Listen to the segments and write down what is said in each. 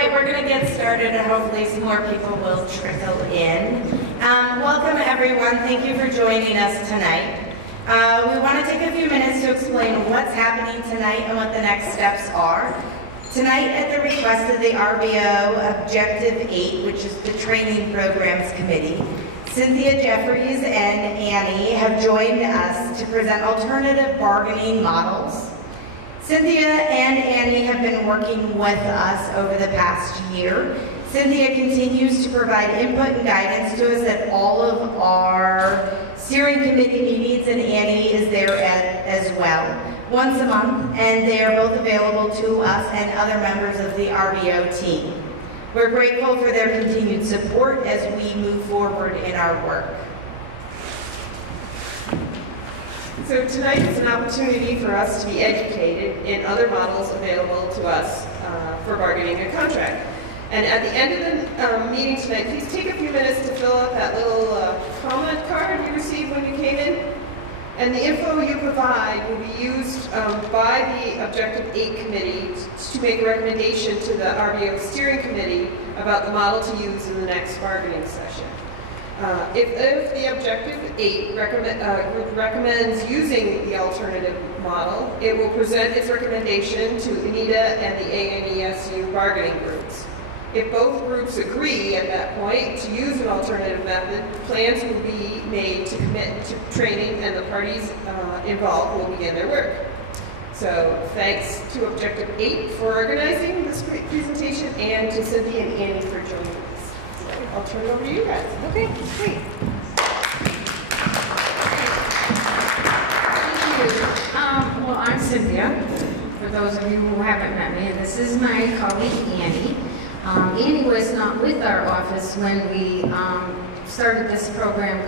right, we're going to get started and hopefully some more people will trickle in. Welcome everyone. Thank you for joining us tonight. We want to take a few minutes to explain what's happening tonight and what the next steps are. Tonight, at the request of the RBO Objective 8, which is the Training Programs Committee, Cynthia Jeffries and Annie have joined us to present alternative bargaining models. Cynthia and Annie have been working with us over the past year. Cynthia continues to provide input and guidance to us at all of our steering committee meetings, and Annie is there as well once a month, and they are both available to us and other members of the RBO team. We're grateful for their continued support as we move forward in our work. So tonight is an opportunity for us to be educated in other models available to us for bargaining a contract. And at the end of the meeting tonight, please take a few minutes to fill out that little comment card you received when you came in. And the info you provide will be used by the Objective 8 Committee to make a recommendation to the RBO Steering Committee about the model to use in the next bargaining session. If the Objective 8 group recommends using the alternative model, it will present its recommendation to ANITA and the ANESU bargaining groups. If both groups agree at that point to use an alternative method, plans will be made to commit to training and the parties involved will begin their work. So thanks to Objective 8 for organizing this great presentation and to Cynthia and Annie for joining us. I'll turn it over to you guys. Okay, great. Thank you. Well, I'm Cynthia, for those of you who haven't met me, and this is my colleague Annie. Annie was not with our office when we started this program,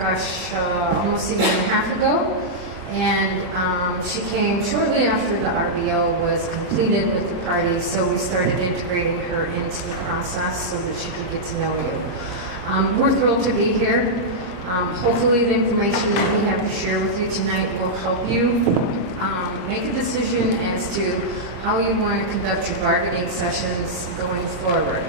almost a year and a half ago. And she came shortly after the RBO was completed with the parties, so we started integrating her into the process so that she could get to know you. We're thrilled to be here. Hopefully the information that we have to share with you tonight will help you make a decision as to how you want to conduct your bargaining sessions going forward.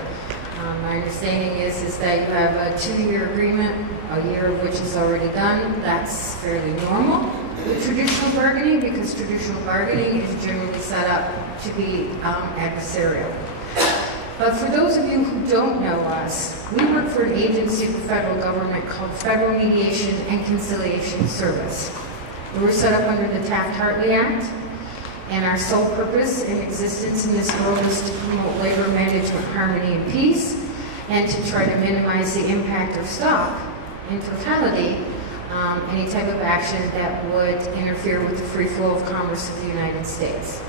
My understanding is that you have a 2-year agreement, a year of which is already done. That's fairly normal with traditional bargaining, because traditional bargaining is generally set up to be adversarial. But for those of you who don't know us, we work for an agency of the federal government called Federal Mediation and Conciliation Service. We were set up under the Taft-Hartley Act, and our sole purpose and existence in this world is to promote labor management, harmony, and peace, and to try to minimize the impact or stop, in totality, any type of action that would interfere with the free flow of commerce of the United States.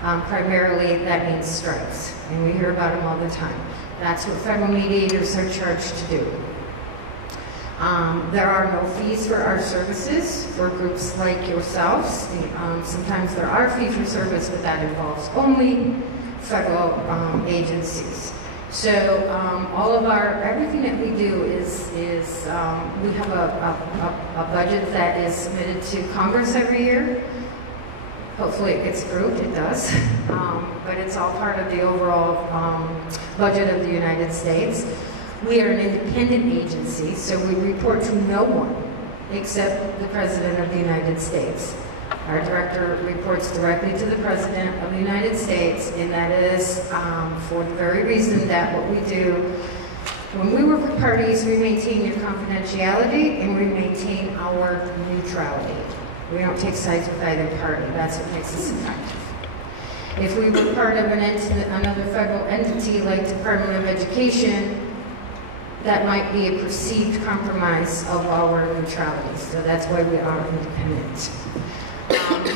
Primarily, that means strikes, and we hear about them all the time. That's what federal mediators are charged to do. There are no fees for our services for groups like yourselves. Sometimes there are fees for service, but that involves only federal agencies. So all of everything that we do is we have a budget that is submitted to Congress every year. Hopefully it gets approved, it does. But it's all part of the overall budget of the United States. We are an independent agency, so we report to no one except the President of the United States. Our director reports directly to the President of the United States, and that is for the very reason that what we do, when we work with parties, we maintain your confidentiality and we maintain our neutrality. We don't take sides with either party. That's what makes us effective. If we were part of another federal entity like Department of Education, that might be a perceived compromise of our neutrality. So that's why we are independent.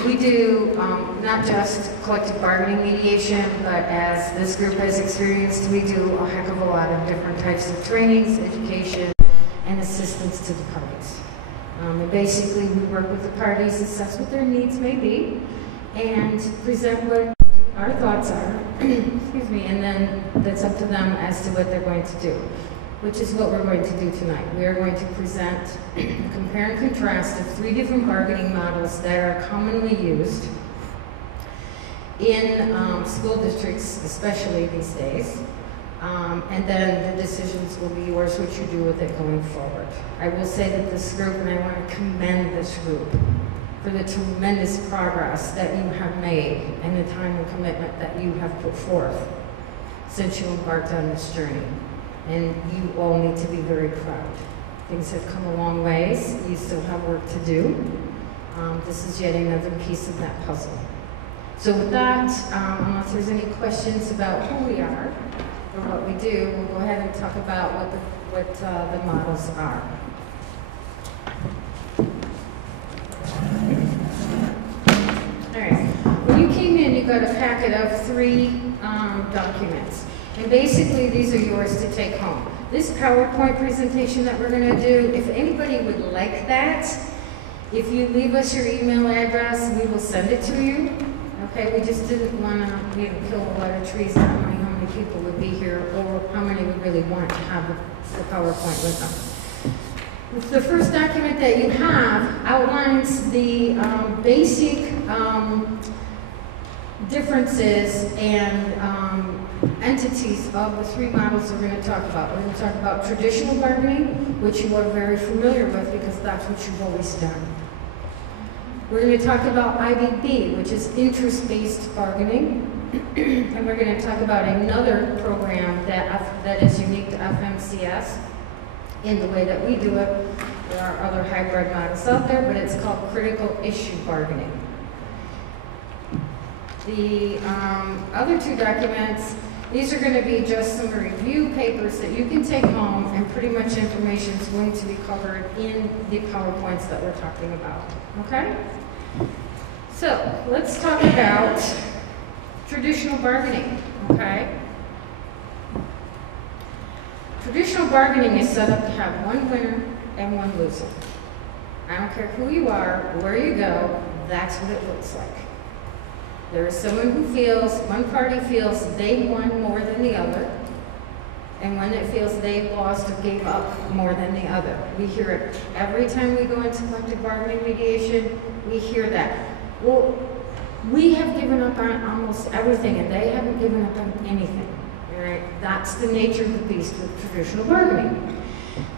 We do not just collective bargaining mediation, but as this group has experienced, we do a heck of a lot of different types of trainings, education, and assistance to the parties. And basically, we work with the parties, assess what their needs may be, and present what our thoughts are, excuse me, and then that's up to them as to what they're going to do, which is what we're going to do tonight. We are going to present, compare and contrast of 3 different bargaining models that are commonly used in school districts, especially these days, And then the decisions will be yours, what you do with it going forward. I will say that this group, and I want to commend this group for the tremendous progress that you have made and the time and commitment that you have put forth since you embarked on this journey. And you all need to be very proud. Things have come a long ways. You still have work to do. This is yet another piece of that puzzle. So with that, unless there's any questions about who we are or what we do, we'll go ahead and talk about what the models are. All right. When you came in, you got a packet of 3 documents. And basically, these are yours to take home. This PowerPoint presentation that we're going to do, if anybody would like that, if you leave us your email address, we will send it to you. Okay, we just didn't want to kill a lot of trees, not knowing how many people would be here or how many would really want to have the PowerPoint with them. The first document that you have outlines the basic differences and entities of the 3 models we're going to talk about. We're going to talk about traditional bargaining, which you are very familiar with because that's what you've always done. We're going to talk about IBB, which is interest-based bargaining. And we're going to talk about another program that is unique to FMCS in the way that we do it. There are other hybrid models out there, but it's called critical issue bargaining. The other 2 documents, these are going to be just some review papers that you can take home, and pretty much information is going to be covered in the PowerPoints that we're talking about. Okay? So, let's talk about traditional bargaining. Okay? Traditional bargaining is set up to have 1 winner and 1 loser. I don't care who you are, where you go, that's what it looks like. There is someone who feels, one party feels they won more than the other, and one that feels they lost or gave up more than the other. We hear it every time we go into collective bargaining mediation, we hear that. Well, we have given up on almost everything, and they haven't given up on anything. All right? That's the nature of the beast with traditional bargaining.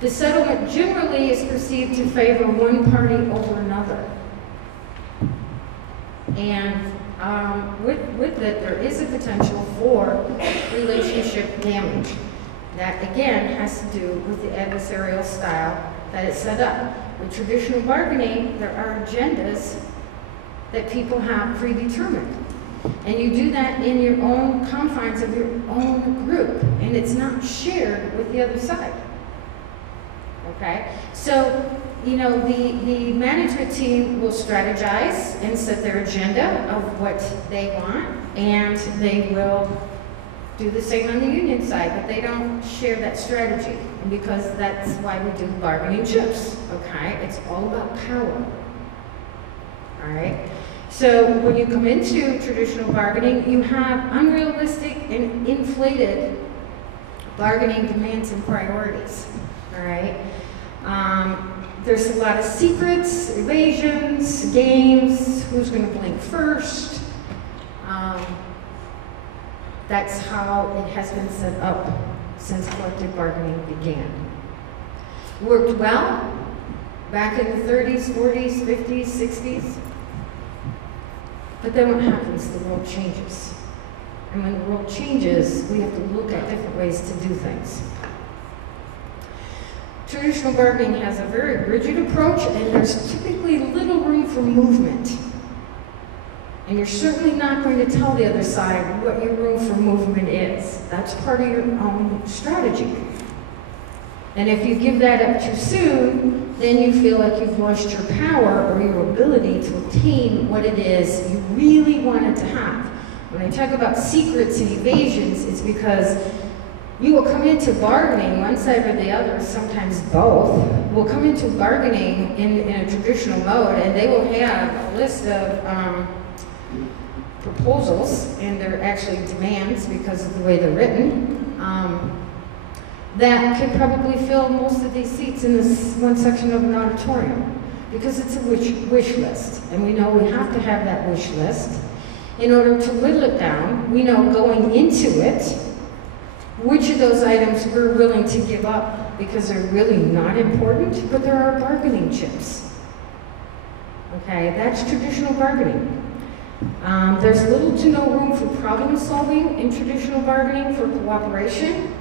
The settlement generally is perceived to favor one party over another. And with it, there is a potential for relationship damage. That, again, has to do with the adversarial style that it's set up. With traditional bargaining, there are agendas that people have predetermined. And you do that in your own confines of your own group, and it's not shared with the other side. Okay? So, you know, the management team will strategize and set their agenda of what they want, and they will do the same on the union side, but they don't share that strategy. And because that's why we do bargaining chips, okay? It's all about power, all right? So when you come into traditional bargaining, you have unrealistic and inflated bargaining demands and priorities, all right? There's a lot of secrets, evasions, games, who's going to blink first. That's how it has been set up since collective bargaining began. Worked well back in the 30s, 40s, 50s, 60s. But then what happens? The world changes. And when the world changes, we have to look at different ways to do things. Traditional bargaining has a very rigid approach, and there's typically little room for movement. And you're certainly not going to tell the other side what your room for movement is. That's part of your own strategy. And if you give that up too soon, then you feel like you've lost your power or your ability to obtain what it is you really wanted to have. When I talk about secrets and evasions, it's because you will come into bargaining, one side or the other, sometimes both, will come into bargaining in a traditional mode, and they will have a list of proposals, and they're actually demands because of the way they're written, that can probably fill most of these seats in this one section of an auditorium, because it's a wish list, and we know we have to have that wish list. In order to whittle it down, we know going into it, which of those items we're willing to give up because they're really not important, but there are bargaining chips. Okay, that's traditional bargaining. There's little to no room for problem solving in traditional bargaining, for cooperation.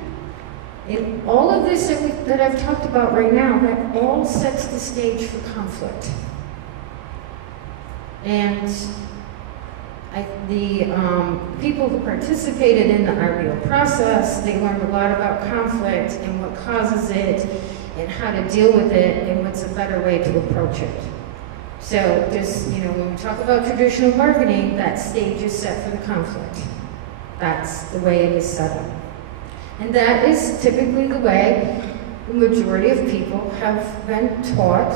And all of this that I've talked about right now, that all sets the stage for conflict. And the people who participated in the RBO process, they learned a lot about conflict and what causes it and how to deal with it and what's a better way to approach it. So just, when we talk about traditional bargaining, that stage is set for the conflict. That's the way it is set up. And that is typically the way the majority of people have been taught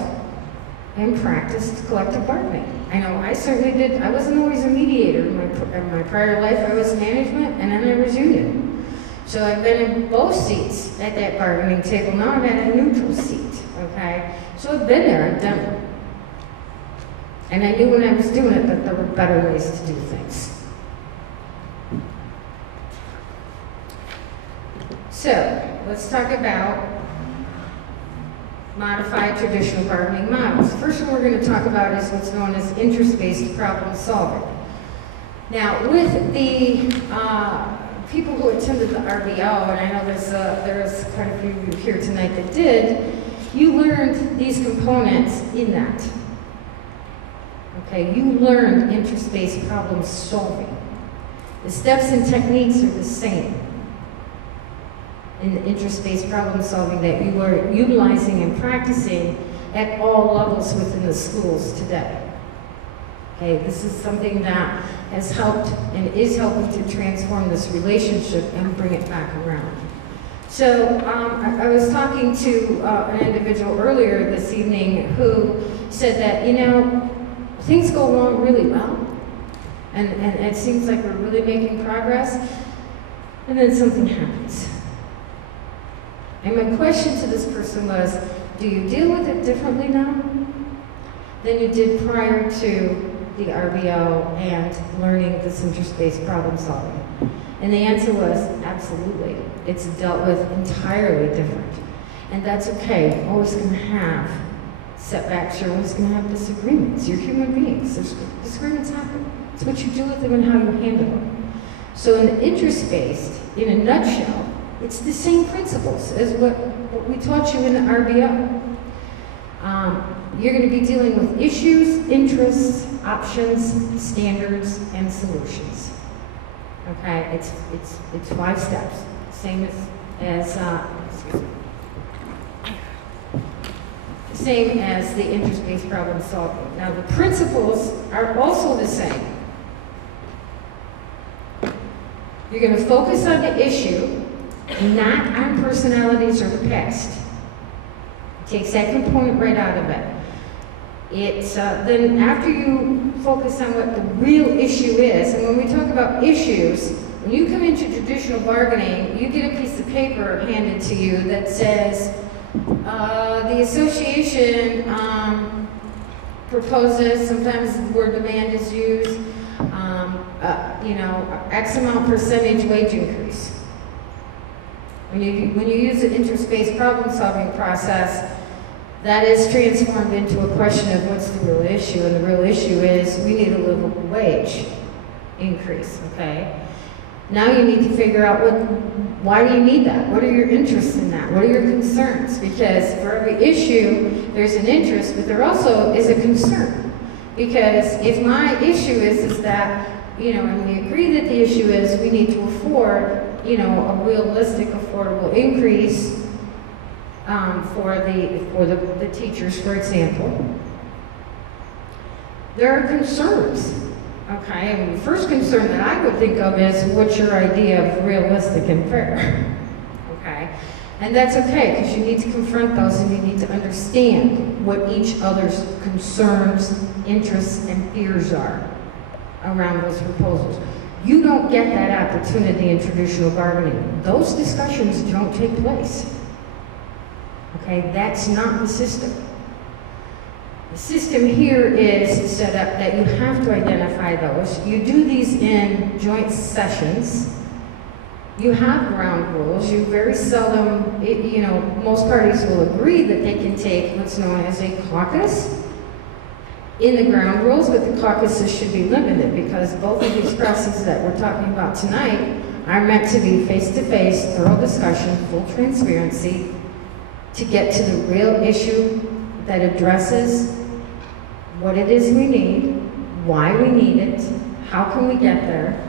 and practiced collective bargaining. I know I certainly did. I wasn't always a mediator. In my prior life, I was management, and then I was union. So I've been in both seats at that bargaining table. Now I'm at a neutral seat, okay? So I've been there, I've done it. And I knew when I was doing it that there were better ways to do things. So, let's talk about modified traditional bargaining models. The first one we're going to talk about is what's known as interest-based problem solving. Now, with the people who attended the RBO, and I know there's quite a few here tonight that did, you learned these components in that. Okay, you learned interest-based problem solving. The steps and techniques are the same in the interest-based problem solving that you are utilizing and practicing at all levels within the schools today. Okay, this is something that has helped and is helping to transform this relationship and bring it back around. So I was talking to an individual earlier this evening who said that, things go along really well, and it seems like we're really making progress, and then something happens. And my question to this person was, do you deal with it differently now than you did prior to the RBO and learning this interest-based problem solving? And the answer was, absolutely. It's dealt with entirely different. And that's okay. You're always going to have setbacks. You're always going to have disagreements. You're human beings. Disagreements happen. It's what you do with them and how you handle them. So in the interest-based, in a nutshell, it's the same principles as what we taught you in the RBO. You're going to be dealing with issues, interests, options, standards, and solutions. Okay, it's 5 steps, same as the interest-based problem solving. Now the principles are also the same. You're going to focus on the issue, not on personalities or the past. It takes that component right out of it. Then after you focus on what the real issue is, and when we talk about issues, when you come into traditional bargaining, you get a piece of paper handed to you that says, the association proposes, sometimes the word demand is used, X amount percentage wage increase. When you use an interest-based problem-solving process, that is transformed into a question of what's the real issue, and the real issue is we need a livable wage increase, okay? Now you need to figure out why do you need that? What are your interests in that? What are your concerns? Because for every issue, there's an interest, but there also is a concern. Because if my issue is that, and we agree that the issue is we need to afford, a realistic, affordable increase for the teachers, for example, there are concerns. Okay, and the first concern that I would think of is, what's your idea of realistic and fair? Okay, and that's okay, because you need to confront those and you need to understand what each other's concerns, interests, and fears are around those proposals. You don't get that opportunity in traditional bargaining. Those discussions don't take place. Okay, that's not the system. The system here is set up that you have to identify those. You do these in joint sessions, You have ground rules. You very seldom, most parties will agree that they can take what's known as a caucus in the ground rules, but the caucuses should be limited because both of these processes that we're talking about tonight are meant to be face-to-face, thorough discussion, full transparency, to get to the real issue that addresses what it is we need, why we need it, how can we get there,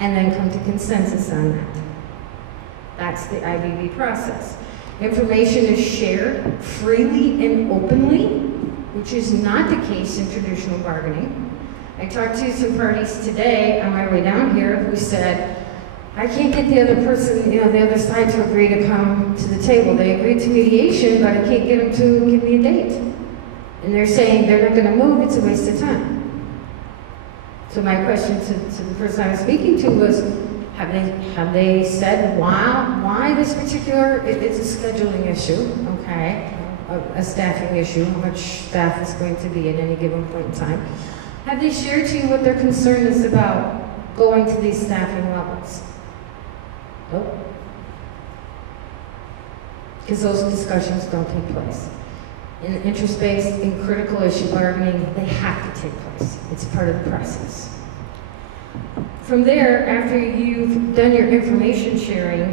and then come to consensus on that. That's the IBB process. Information is shared freely and openly, which is not the case in traditional bargaining. I talked to some parties today on my way down here who said, I can't get the other person, the other side to agree to come to the table. They agreed to mediation, but I can't get them to give me a date. And they're saying they're not going to move, it's a waste of time. So my question to the person I was speaking to was, have they said why this particular, it's a scheduling issue, okay, a staffing issue, how much staff is going to be at any given point in time. Have they shared to you what their concern is about going to these staffing levels? Nope. Because those discussions don't take place. In interest-based, in critical issue bargaining, they have to take place. It's part of the process. From there, after you've done your information sharing,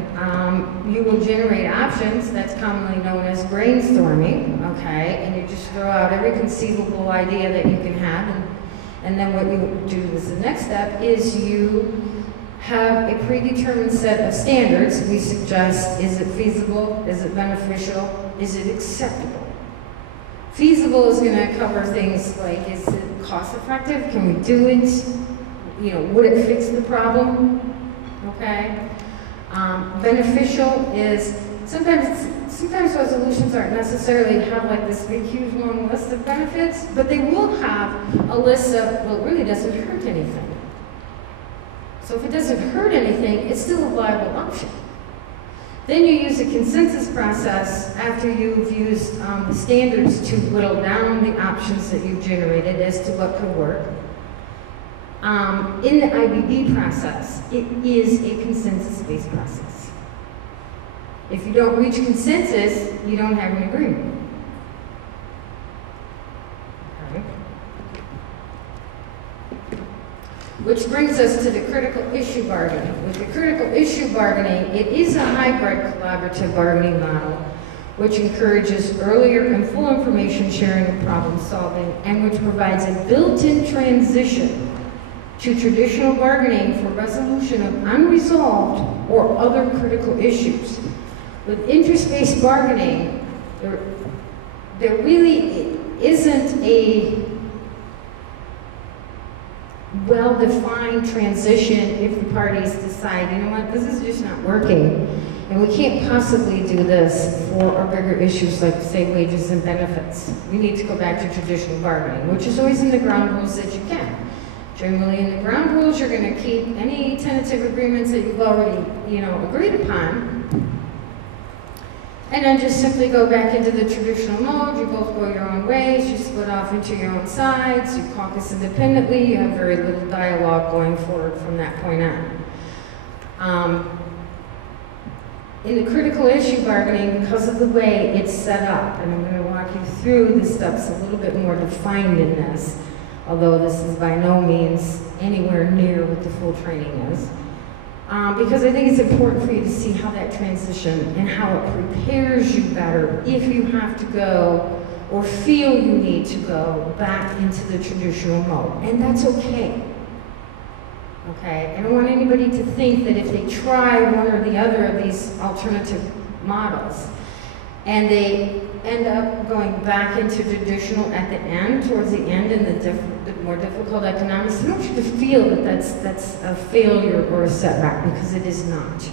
you will generate options. That's commonly known as brainstorming, okay? And you just throw out every conceivable idea that you can have. And then what you do as the next step is you have a predetermined set of standards. We suggest, is it feasible? Is it beneficial? Is it acceptable? Feasible is going to cover things like, is it cost effective? Can we do it? Would it fix the problem? Okay. Beneficial is, sometimes resolutions aren't necessarily have like this big, huge, long list of benefits, but they will have a list of, well, it really doesn't hurt anything. So if it doesn't hurt anything, it's still a viable option. Then you use a consensus process after you've used the standards to whittle down the options that you've generated as to what could work. In the IBB process, it is a consensus-based process. If you don't reach consensus, you don't have an agreement. Okay. Which brings us to the critical issue bargaining. With the critical issue bargaining, it is a hybrid collaborative bargaining model which encourages earlier and full information sharing and problem solving, and which provides a built-in transition to traditional bargaining for resolution of unresolved or other critical issues. With interest-based bargaining, there really isn't a well-defined transition if the parties decide, you know what, this is just not working, and we can't possibly do this for our bigger issues like, say, wages and benefits. We need to go back to traditional bargaining, which is always in the ground rules that you can. Generally, in the ground rules, you're going to keep any tentative agreements that you've already, agreed upon, and then just simply go back into the traditional mode. You both go your own ways, you split off into your own sides, you caucus independently, you have very little dialogue going forward from that point on. In the critical issue bargaining, because of the way it's set up, and I'm going to walk you through the steps a little bit more defined in this, although this is by no means anywhere near what the full training is. Because I think it's important for you to see how that transition and how it prepares you better if you have to go or feel you need to go back into the traditional mode. And that's okay. Okay? I don't want anybody to think that if they try one or the other of these alternative models and they end up going back into traditional at the end, towards the end, in the more difficult economics, I don't want you to feel that that's a failure or a setback, because it is not.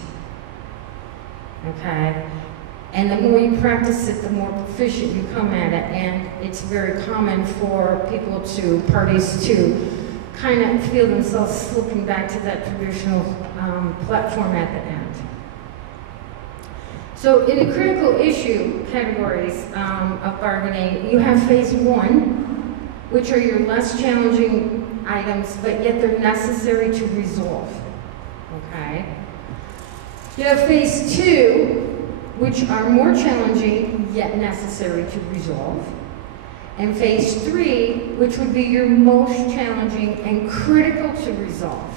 Okay? And the more you practice it, the more proficient you come at it, and it's very common for parties to kind of feel themselves slipping back to that traditional platform at the end. So in the critical issue categories of bargaining, you have phase one, which are your less challenging items, but yet they're necessary to resolve. okay? You have phase 2, which are more challenging yet necessary to resolve. And phase 3, which would be your most challenging and critical to resolve.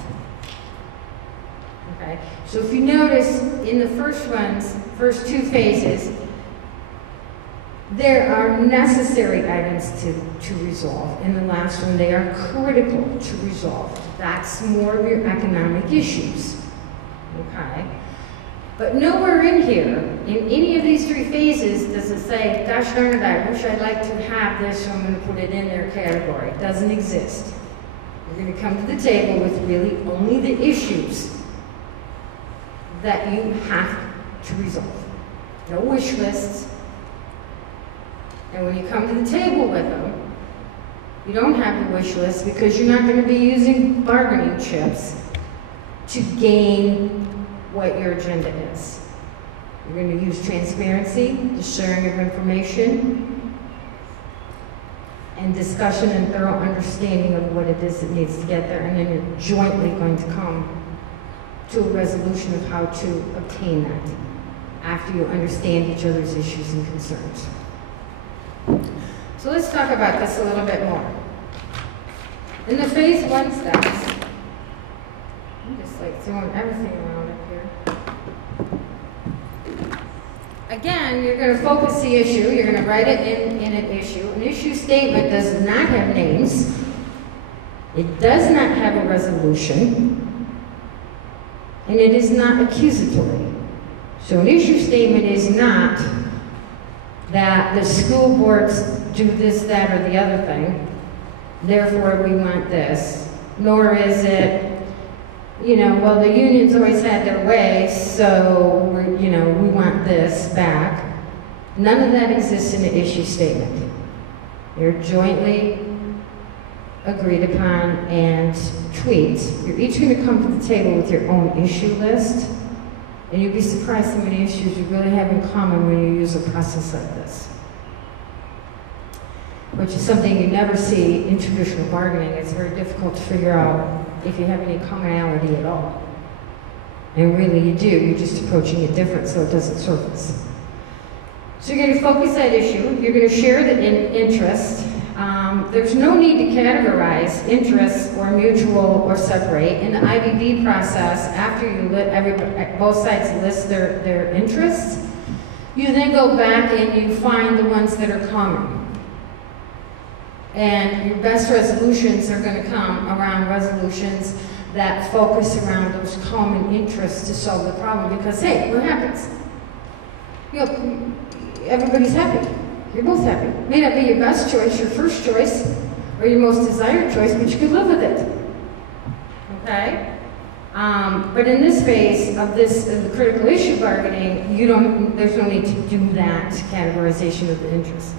Okay? So if you notice in the first 2 phases, there are necessary items to resolve. In the last one, they are critical to resolve. That's more of your economic issues. Okay? But nowhere in here, in any of these 3 phases, does it say, gosh darn it, I wish I'd like to have this, so I'm going to put it in their category. It doesn't exist. You're going to come to the table with really only the issues that you have to resolve. No wish lists. And when you come to the table with them, you don't have the wish list because you're not going to be using bargaining chips to gain what your agenda is. You're going to use transparency, the sharing of information, and discussion and thorough understanding of what it is that needs to get there, and then you're jointly going to come to a resolution of how to obtain that after you understand each other's issues and concerns. So let's talk about this a little bit more. In the phase 1 steps, I'm just like throwing everything around up here. Again, you're going to focus the issue. You're going to write it in an issue. An issue statement does not have names. It does not have a resolution. And it is not accusatory. So an issue statement is not that the school boards do this, that, or the other thing, therefore we want this. Nor is it, well, the unions always had their way, so we want this back. None of that exists in the issue statement. They're jointly agreed upon and tweaked. You're each going to come to the table with your own issue list, and you'd be surprised how many issues you really have in common when you use a process like this, which is something you never see in traditional bargaining. It's very difficult to figure out if you have any commonality at all. And really you do, you're just approaching it different so it doesn't surface. So you're going to focus that issue, you're going to share the interest. There's no need to categorize interests or mutual or separate. In the IBB process, after you both sides list their interests, you then go back and you find the ones that are common. And your best resolutions are going to come around resolutions that focus around those common interests to solve the problem. Because, hey, what happens? Everybody's happy. You're both happy. It may not be your best choice, your first choice, or your most desired choice, but you can live with it. Okay? But in this phase of the critical issue bargaining, there's no need to do that categorization of the interests.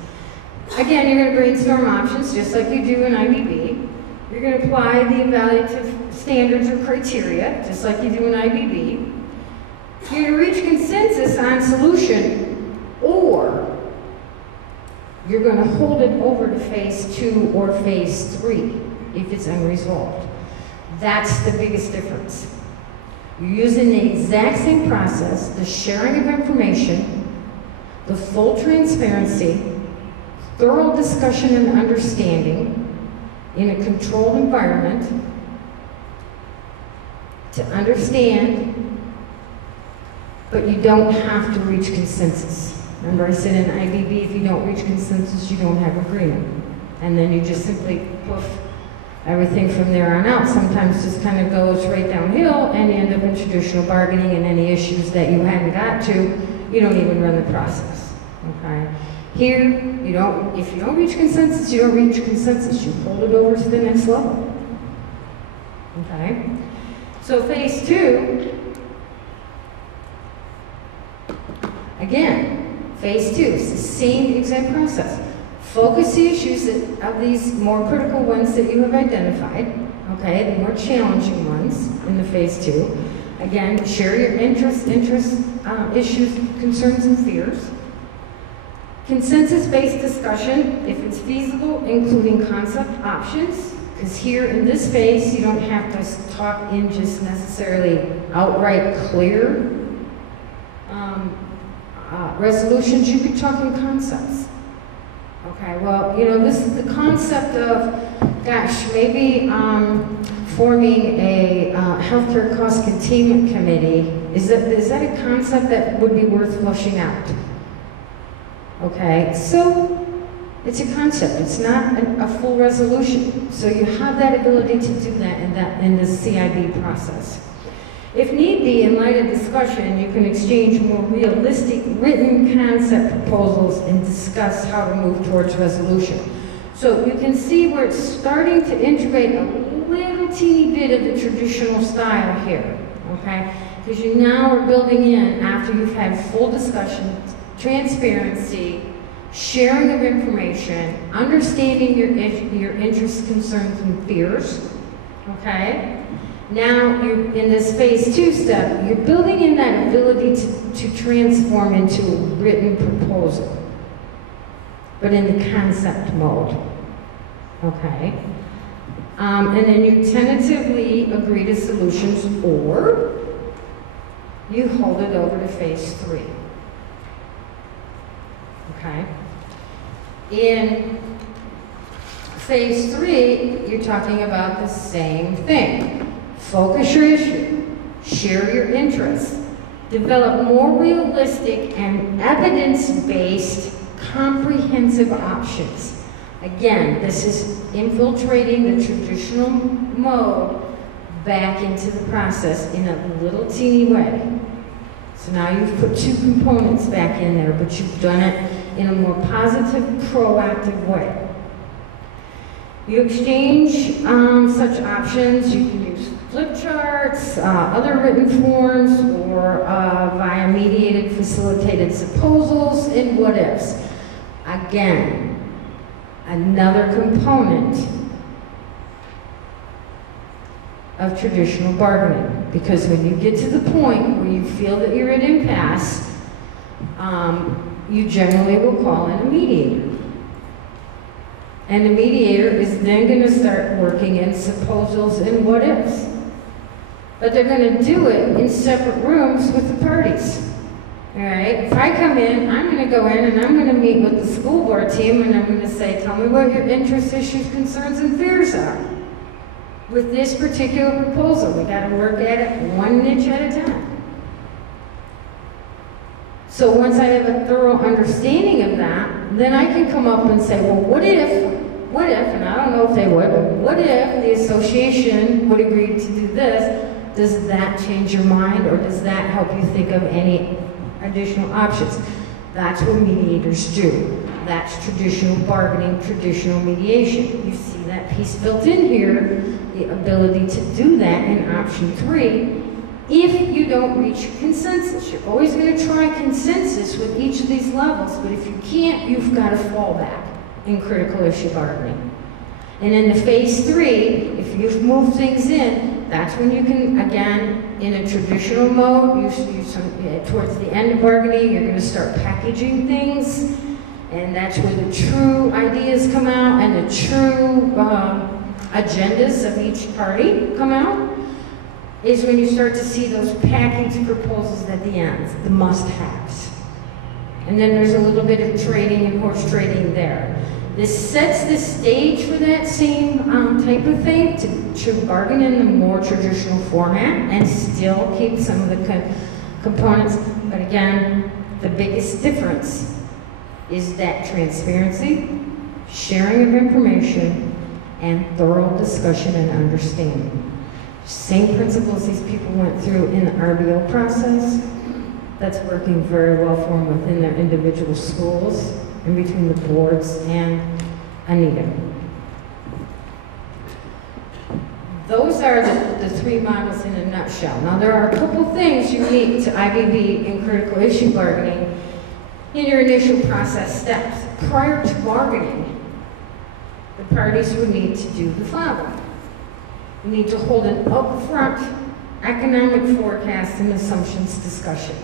Again, you're going to brainstorm options, just like you do in IBB. You're going to apply the evaluative standards or criteria, just like you do in IBB. You're going to reach consensus on solution, or you're going to hold it over to phase 2 or phase 3 if it's unresolved. That's the biggest difference. You're using the exact same process, the sharing of information, the full transparency, thorough discussion and understanding in a controlled environment to understand, but you don't have to reach consensus. Remember I said in IBB, if you don't reach consensus, you don't have agreement. And then you just simply poof, everything from there on out sometimes just kind of goes right downhill and you end up in traditional bargaining, and any issues that you hadn't got to, you don't even run the process, okay? Here, if you don't reach consensus, you don't reach consensus. You hold it over to the next level. Okay? So phase 2, again, phase 2 is the same exact process. Focus the issues of these more critical ones that you have identified, okay, the more challenging ones in the phase 2. Again, share your interests, issues, concerns, and fears. Consensus-based discussion, if it's feasible, including concept options, Because here in this space, you don't have to talk in just necessarily outright clear resolutions. You could talk in concepts. Okay, well, you know, this is the concept of, gosh, maybe forming a healthcare cost containment committee. Is that a concept that would be worth fleshing out? Okay, so it's a concept. It's not a full resolution. So you have that ability to do that in the CIB process. If need be, in light of discussion, you can exchange more realistic written concept proposals and discuss how to move towards resolution. So you can see where it's starting to integrate a little teeny bit of the traditional style here, okay? Because you now are building in, after you've had full discussion, transparency, sharing of information, understanding your interests, concerns, and fears, okay? Now, you're in this phase 2 step, you're building in that ability to transform into a written proposal, but in the concept mode, okay? And then you tentatively agree to solutions, or you hold it over to phase 3, okay? In phase 3, you're talking about the same thing. Focus your issue, share your interests, develop more realistic and evidence-based comprehensive options. Again, this is infiltrating the traditional mode back into the process in a little teeny way. So now you've put 2 components back in there, but you've done it in a more positive, proactive way. You exchange such options. You can use flip charts, other written forms, or via mediated, facilitated proposals and what ifs. Again, another component of traditional bargaining, because when you get to the point where you feel that you're at impasse, you generally will call in a mediator. And the mediator is then going to start working in proposals and what ifs. But they're going to do it in separate rooms with the parties. All right? If I come in, I'm going to go in and I'm going to meet with the school board team and I'm going to say, tell me what your interests, issues, concerns, and fears are. With this particular proposal, we got to work at it one niche at a time. So once I have a thorough understanding of that, then I can come up and say, well, what if, and I don't know if they would, but what if the association would agree to do this? Does that change your mind, or does that help you think of any additional options? That's what mediators do. That's traditional bargaining, traditional mediation. You see that piece built in here, the ability to do that in option 3. If you don't reach consensus, you're always going to try consensus with each of these levels, but if you can't, you've got to fall back in critical issue bargaining. And in the phase 3, if you've moved things in, that's when you can, again, in a traditional mode, towards the end of bargaining, you're going to start packaging things, and that's where the true ideas come out and the true agendas of each party come out, is when you start to see those packaged proposals at the end, the must-haves. And then there's a little bit of trading and horse trading there. This sets the stage for that same type of thing, to bargain in the more traditional format and still keep some of the components. But again, the biggest difference is that transparency, sharing of information, and thorough discussion and understanding. Same principles these people went through in the RBO process. That's working very well for them within their individual schools, in between the boards and Anita. Those are the 3 models in a nutshell. Now there are a couple things unique to IBB in critical issue bargaining in your initial process steps. Prior to bargaining, the parties would need to do the following. We need to hold an upfront economic forecast and assumptions discussion.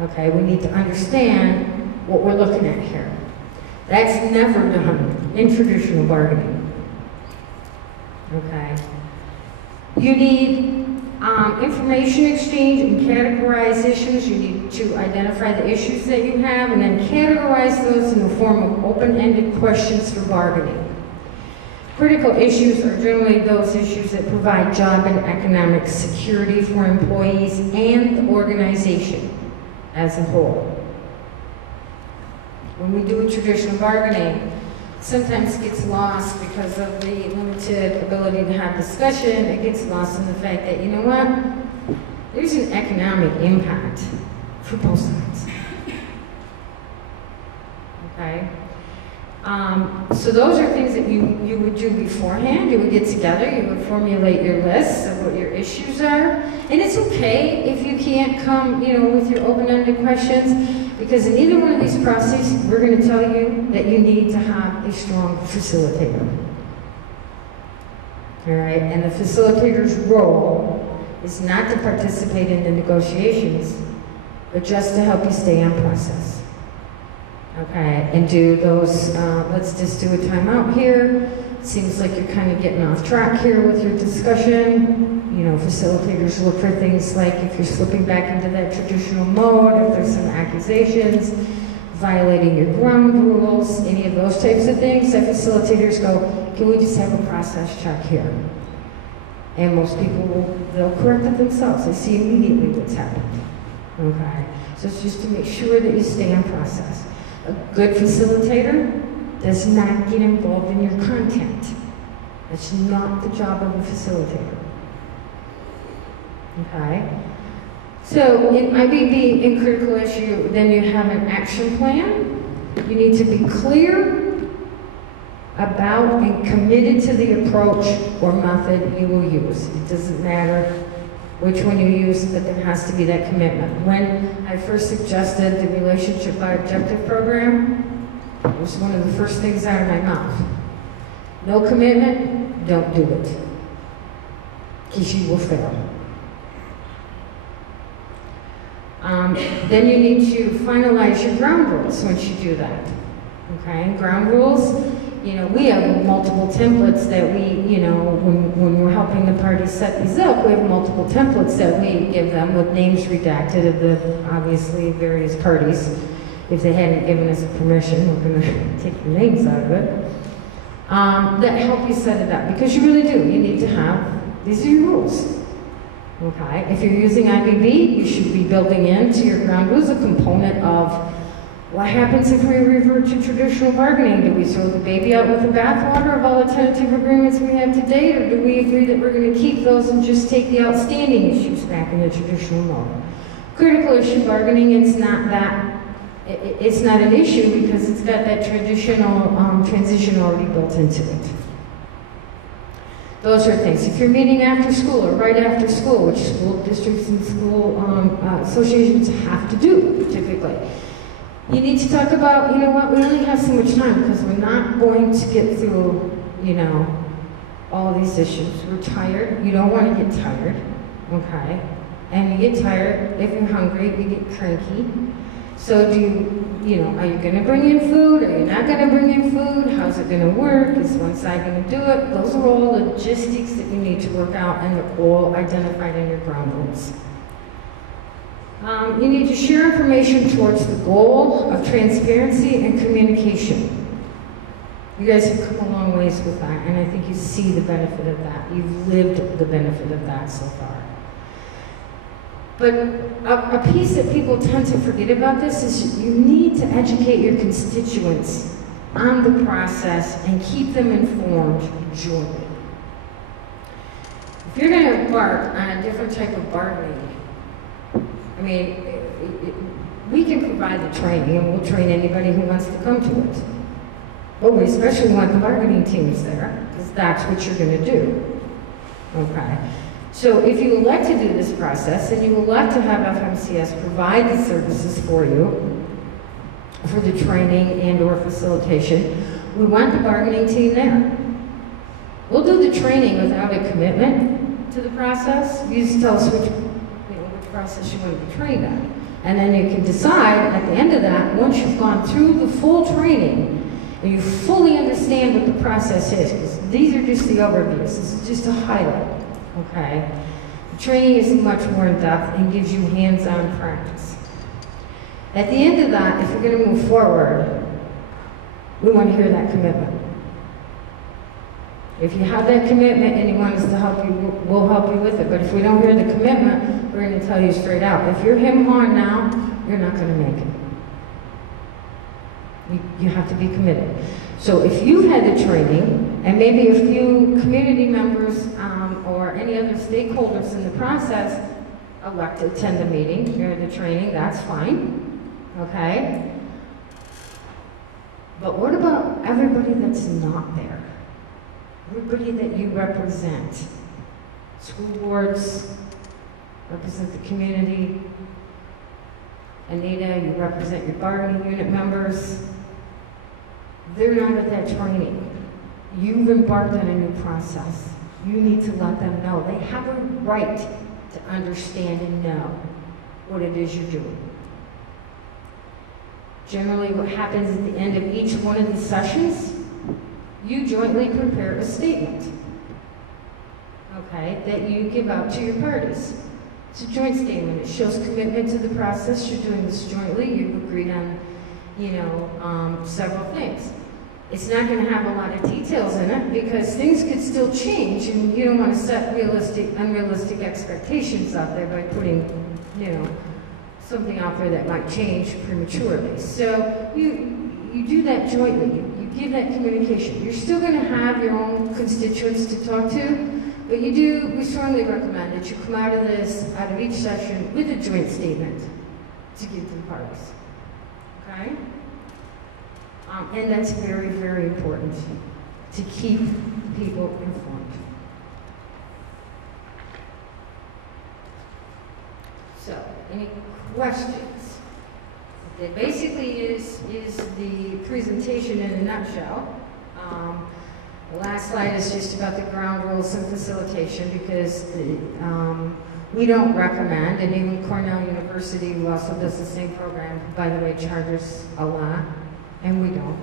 Okay, we need to understand what we're looking at here. That's never done in traditional bargaining. okay? You need information exchange and categorize issues. You need to identify the issues that you have and then categorize those in the form of open-ended questions for bargaining. Critical issues are generally those issues that provide job and economic security for employees and the organization as a whole. When we do traditional bargaining, sometimes gets lost because of the limited ability to have discussion. It gets lost in the fact that, you know what, there's an economic impact for both sides. Okay? So those are things that you would do beforehand. You would get together, you would formulate your lists of what your issues are. And it's okay if you can't come, with your open-ended questions, because in either one of these processes, we're going to tell you that you need to have a strong facilitator. All right? And the facilitator's role is not to participate in the negotiations, but just to help you stay on process. Okay, and do those, let's just do a timeout here. Seems like you're kind of getting off track here with your discussion. Facilitators look for things like if you're slipping back into that traditional mode, if there's some accusations, violating your ground rules, any of those types of things, that facilitators go, can we just have a process check here? And most people they'll correct it themselves. They see immediately what's happened. Okay, so it's just to make sure that you stay on process. A good facilitator does not get involved in your content. That's not the job of a facilitator. Okay? So in IBB, in critical issue, then you have an action plan. You need to be clear about and committed to the approach or method you will use. It doesn't matter which one you use, but there has to be that commitment. When I first suggested the relationship by objective program, it was one of the first things out of my mouth. No commitment, don't do it, because you will fail. Then you need to finalize your ground rules once you do that. Okay, ground rules, we have multiple templates that we, when we're helping the parties set these up, we have multiple templates that we give them with names redacted of the, obviously, various parties. If they hadn't given us permission, we're going to take your names out of it. That help you set it up, because you really do. You need to have, these are your rules. Okay, if you're using IBB, you should be building into your ground rules a component of what happens if we revert to traditional bargaining? Do we throw the baby out with the bathwater of all the tentative agreements we have to date, or do we agree that we're going to keep those and just take the outstanding issues back in the traditional mode? Critical issue bargaining, it's not an issue because it's got that traditional transition already built into it. Those are things. If you're meeting after school or right after school, which school districts and school associations have to do typically, you need to talk about, we only have so much time because we're not going to get through, all these issues. We're tired. You don't want to get tired, okay? And you get tired. If you're hungry, you get cranky. So are you going to bring in food? Are you not going to bring in food? How's it going to work? Is one side going to do it? Those are all logistics that you need to work out, and they're all identified in your ground rules. You need to share information towards the goal of transparency and communication. You guys have come a long ways with that, and I think you see the benefit of that. You've lived the benefit of that so far. But a piece that people tend to forget about this is you need to educate your constituents on the process and keep them informed jointly. If you're going to embark on a different type of bargaining, we can provide the training, and we'll train anybody who wants to come to it. But we especially want the bargaining teams there, because that's what you're going to do. Okay? So if you elect to do this process, and you elect to have FMCS provide the services for you, for the training and or facilitation, we want the bargaining team there. We'll do the training without a commitment to the process. You just tell us which process you want to be trained on. And then you can decide at the end of that, once you've gone through the full training, and you fully understand what the process is, because these are just the overviews. This is just a highlight, okay? The training is much more in depth and gives you hands-on practice. At the end of that, if you're going to move forward, we want to hear that commitment. If you have that commitment and you want us to help you, we'll help you with it. But if we don't hear the commitment, we're going to tell you straight out. If you're hem-hawing now, you're not going to make it. You have to be committed. So if you've had the training, and maybe a few community members or any other stakeholders in the process elect to attend the meeting or the training, that's fine, okay? But what about everybody that's not there? Everybody that you represent. School boards represent the community. Anita, you represent your bargaining unit members. They're not at that training. You've embarked on a new process. You need to let them know. They have a right to understand and know what it is you're doing. Generally, what happens at the end of each one of the sessions, you jointly prepare a statement, okay, that you give out to your parties. It's a joint statement. It shows commitment to the process. You're doing this jointly. You've agreed on, several things. It's not going to have a lot of details in it because things could still change, and you don't want to set unrealistic expectations out there by putting, something out there that might change prematurely. So you do that jointly. You give that communication. You're still going to have your own constituents to talk to, but we strongly recommend that you come out of each session with a joint statement to give to the parties. Okay? And that's very, very important to keep people informed. So, any questions? That basically is the presentation in a nutshell. The last slide is just about the ground rules and facilitation because we don't recommend, and even Cornell University, who also does the same program, by the way, charters a lot, and we don't.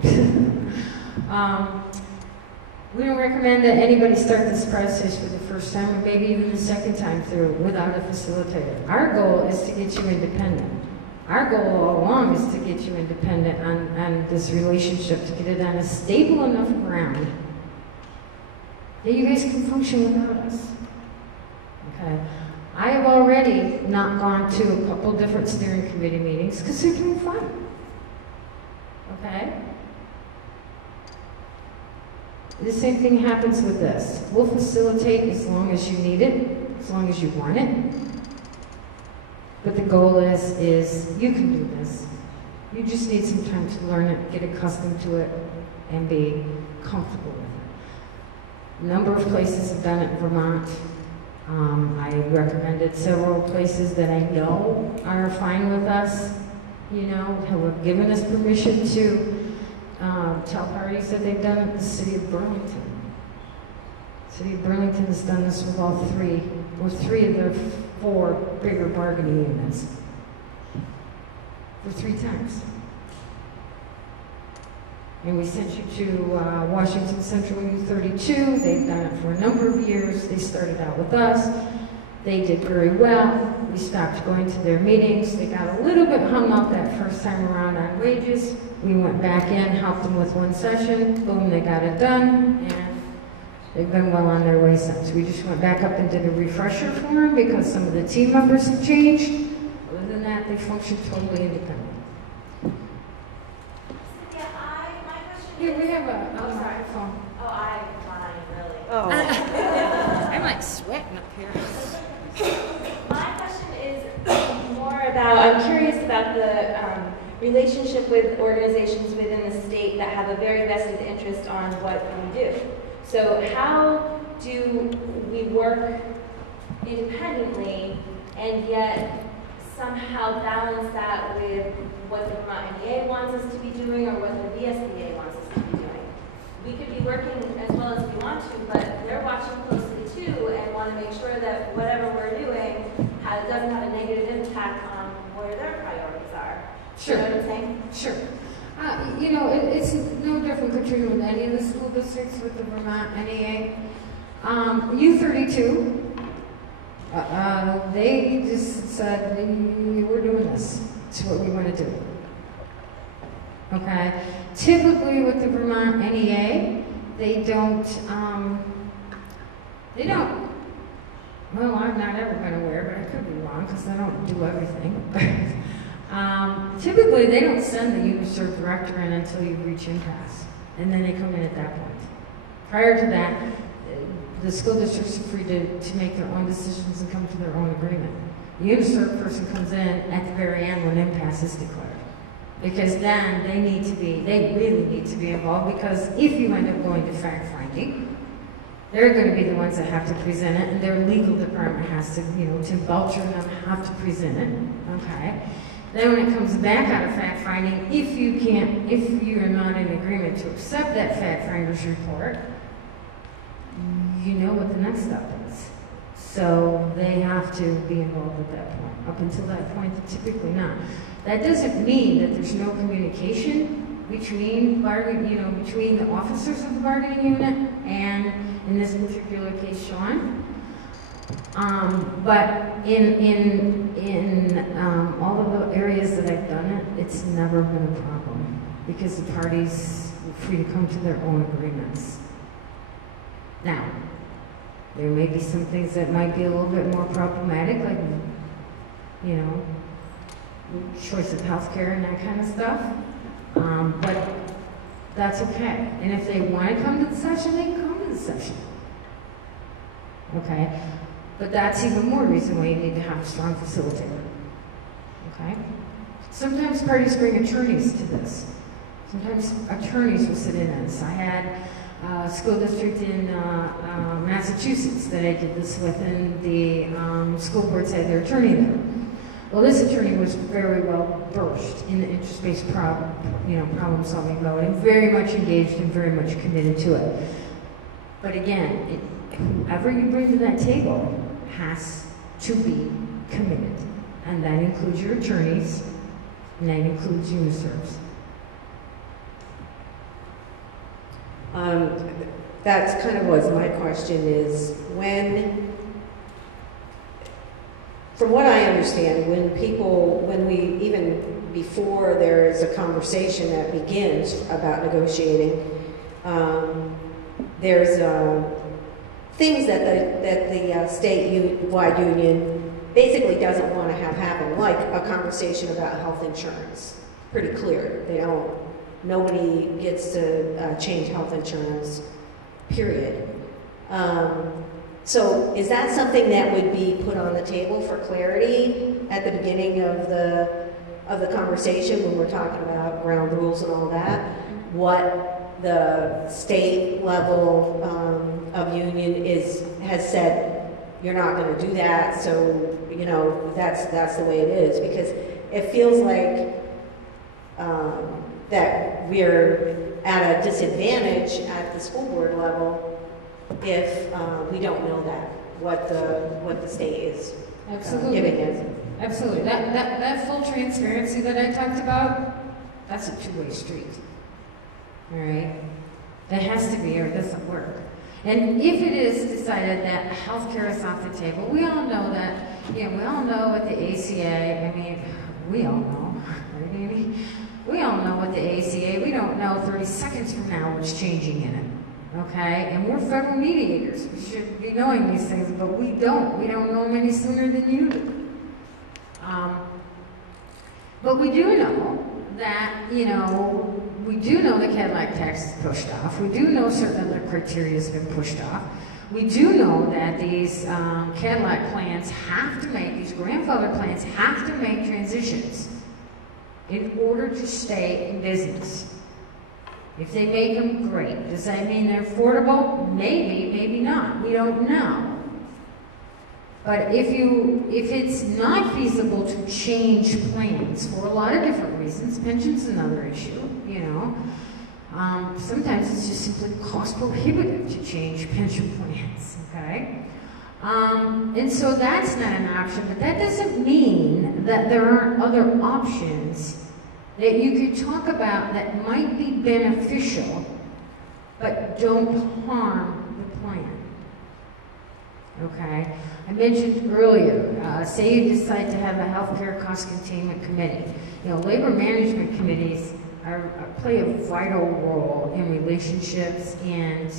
We don't recommend that anybody start this process for the first time or maybe even the second time through without a facilitator. Our goal is to get you independent. Our goal all along is to get you independent on this relationship, to get it on a stable enough ground that you guys can function without us. Okay? I have already not gone to a couple different steering committee meetings because they're doing fine. Okay? The same thing happens with this. We'll facilitate as long as you need it, as long as you want it. But the goal is you can do this. You just need some time to learn it, get accustomed to it, and be comfortable with it. A number of places have done it in Vermont. I recommended several places that I know are fine with us, who have given us permission to tell parties that they've done it. The city of Burlington. The city of Burlington has done this with all three of their 4 bigger bargaining units for 3 times. And we sent you to Washington Central U32. They've done it for a number of years. They started out with us. They did very well. We stopped going to their meetings. They got a little bit hung up that first time around on wages. We went back in, helped them with 1 session. Boom, they got it done. And they've been well on their way since. We just went back up and did a refresher for them because some of the team members have changed. Other than that, they function totally independent. Yeah, we have a microphone. Oh, I'm fine, really. Oh. I'm like sweating up here. My question is more about, I'm curious about the relationship with organizations within the state that have a very vested interest on what we do. So how do we work independently and yet somehow balance that with what the Vermont NEA wants us to be doing or what the VSBA wants us to be doing? We could be working as well as we want to, but they're watching closely too and want to make sure that whatever we're doing doesn't have a negative impact on where their priorities are. Sure. You know what I'm saying? Sure. no different, Katrina, with any of the school districts with the Vermont NEA. U32, they just said, we're doing this. It's what we want to do. Okay? Typically with the Vermont NEA, they don't, well, I'm not ever going to wear, but I could be wrong because I don't do everything. Typically, they don't send the UniServe director in until you reach impasse, and then they come in at that point. Prior to that, the school districts are free to make their own decisions and come to their own agreement. The UniServe person comes in at the very end when impasse is declared. Because then they really need to be involved, because if you end up going to fact-finding, they're going to be the ones that have to present it, and their legal department has to, Tim Belcher and them have to present it, okay? Then when it comes back out of fact-finding, if you are not in agreement to accept that fact-finder's report, you know what the next step is. So they have to be involved at that point. Up until that point, typically not. That doesn't mean that there's no communication between between the officers of the bargaining unit and, in this particular case, Sean. But in all of the areas that I've done it, it's never been a problem because the parties are free to come to their own agreements. Now, there may be some things that might be a little bit more problematic, like, choice of health care and that kind of stuff. But that's okay. And if they want to come to the session, they can come to the session. Okay? But that's even more reason why you need to have a strong facilitator. Okay? Sometimes parties bring attorneys to this. Sometimes attorneys will sit in this. I had a school district in Massachusetts that I did this with, and the school boards had their attorney there. Well, this attorney was very well versed in the interest-based problem-solving mode, and very much engaged and very much committed to it. But again, whoever you bring to that table has to be committed, and that includes your attorneys, and that includes UniServes. That's kind of was my question is from what I understand, even before there is a conversation that begins about negotiating, there's things that the state-wide union basically doesn't want to have happen, like a conversation about health insurance. Pretty clear. Nobody gets to change health insurance, period. So is that something that would be put on the table for clarity at the beginning of the conversation when we're talking about ground rules and all that? What the state level of union has said, you're not going to do that, so that's the way it is, because it feels like that we're at a disadvantage at the school board level if we don't know what the state is giving us. Absolutely. That full transparency that I talked about, that's a two-way street. All right? That has to be, or it doesn't work. And if it is decided that healthcare is off the table, we all know that, we all know what the ACA, we all know, right, Amy? We all know what the ACA, we don't know 30 seconds from now what's changing in it, okay? And we're federal mediators. We should be knowing these things, but we don't. We don't know them any sooner than you do. But we do know that, we do know the Cadillac tax is pushed off. We do know certain other criteria has been pushed off. We do know that these Cadillac plans have to make, these grandfather plans have to make transitions in order to stay in business. If they make them, great. Does that mean they're affordable? Maybe, maybe not. We don't know. But if it's not feasible to change plans for a lot of different reasons, pension's another issue, sometimes it's just simply cost prohibitive to change pension plans, okay? And so that's not an option, but that doesn't mean that there aren't other options that you could talk about that might be beneficial, but don't harm the plan. Okay? I mentioned earlier, say you decide to have a healthcare cost containment committee. You know, labor management committees play a vital role in relationships and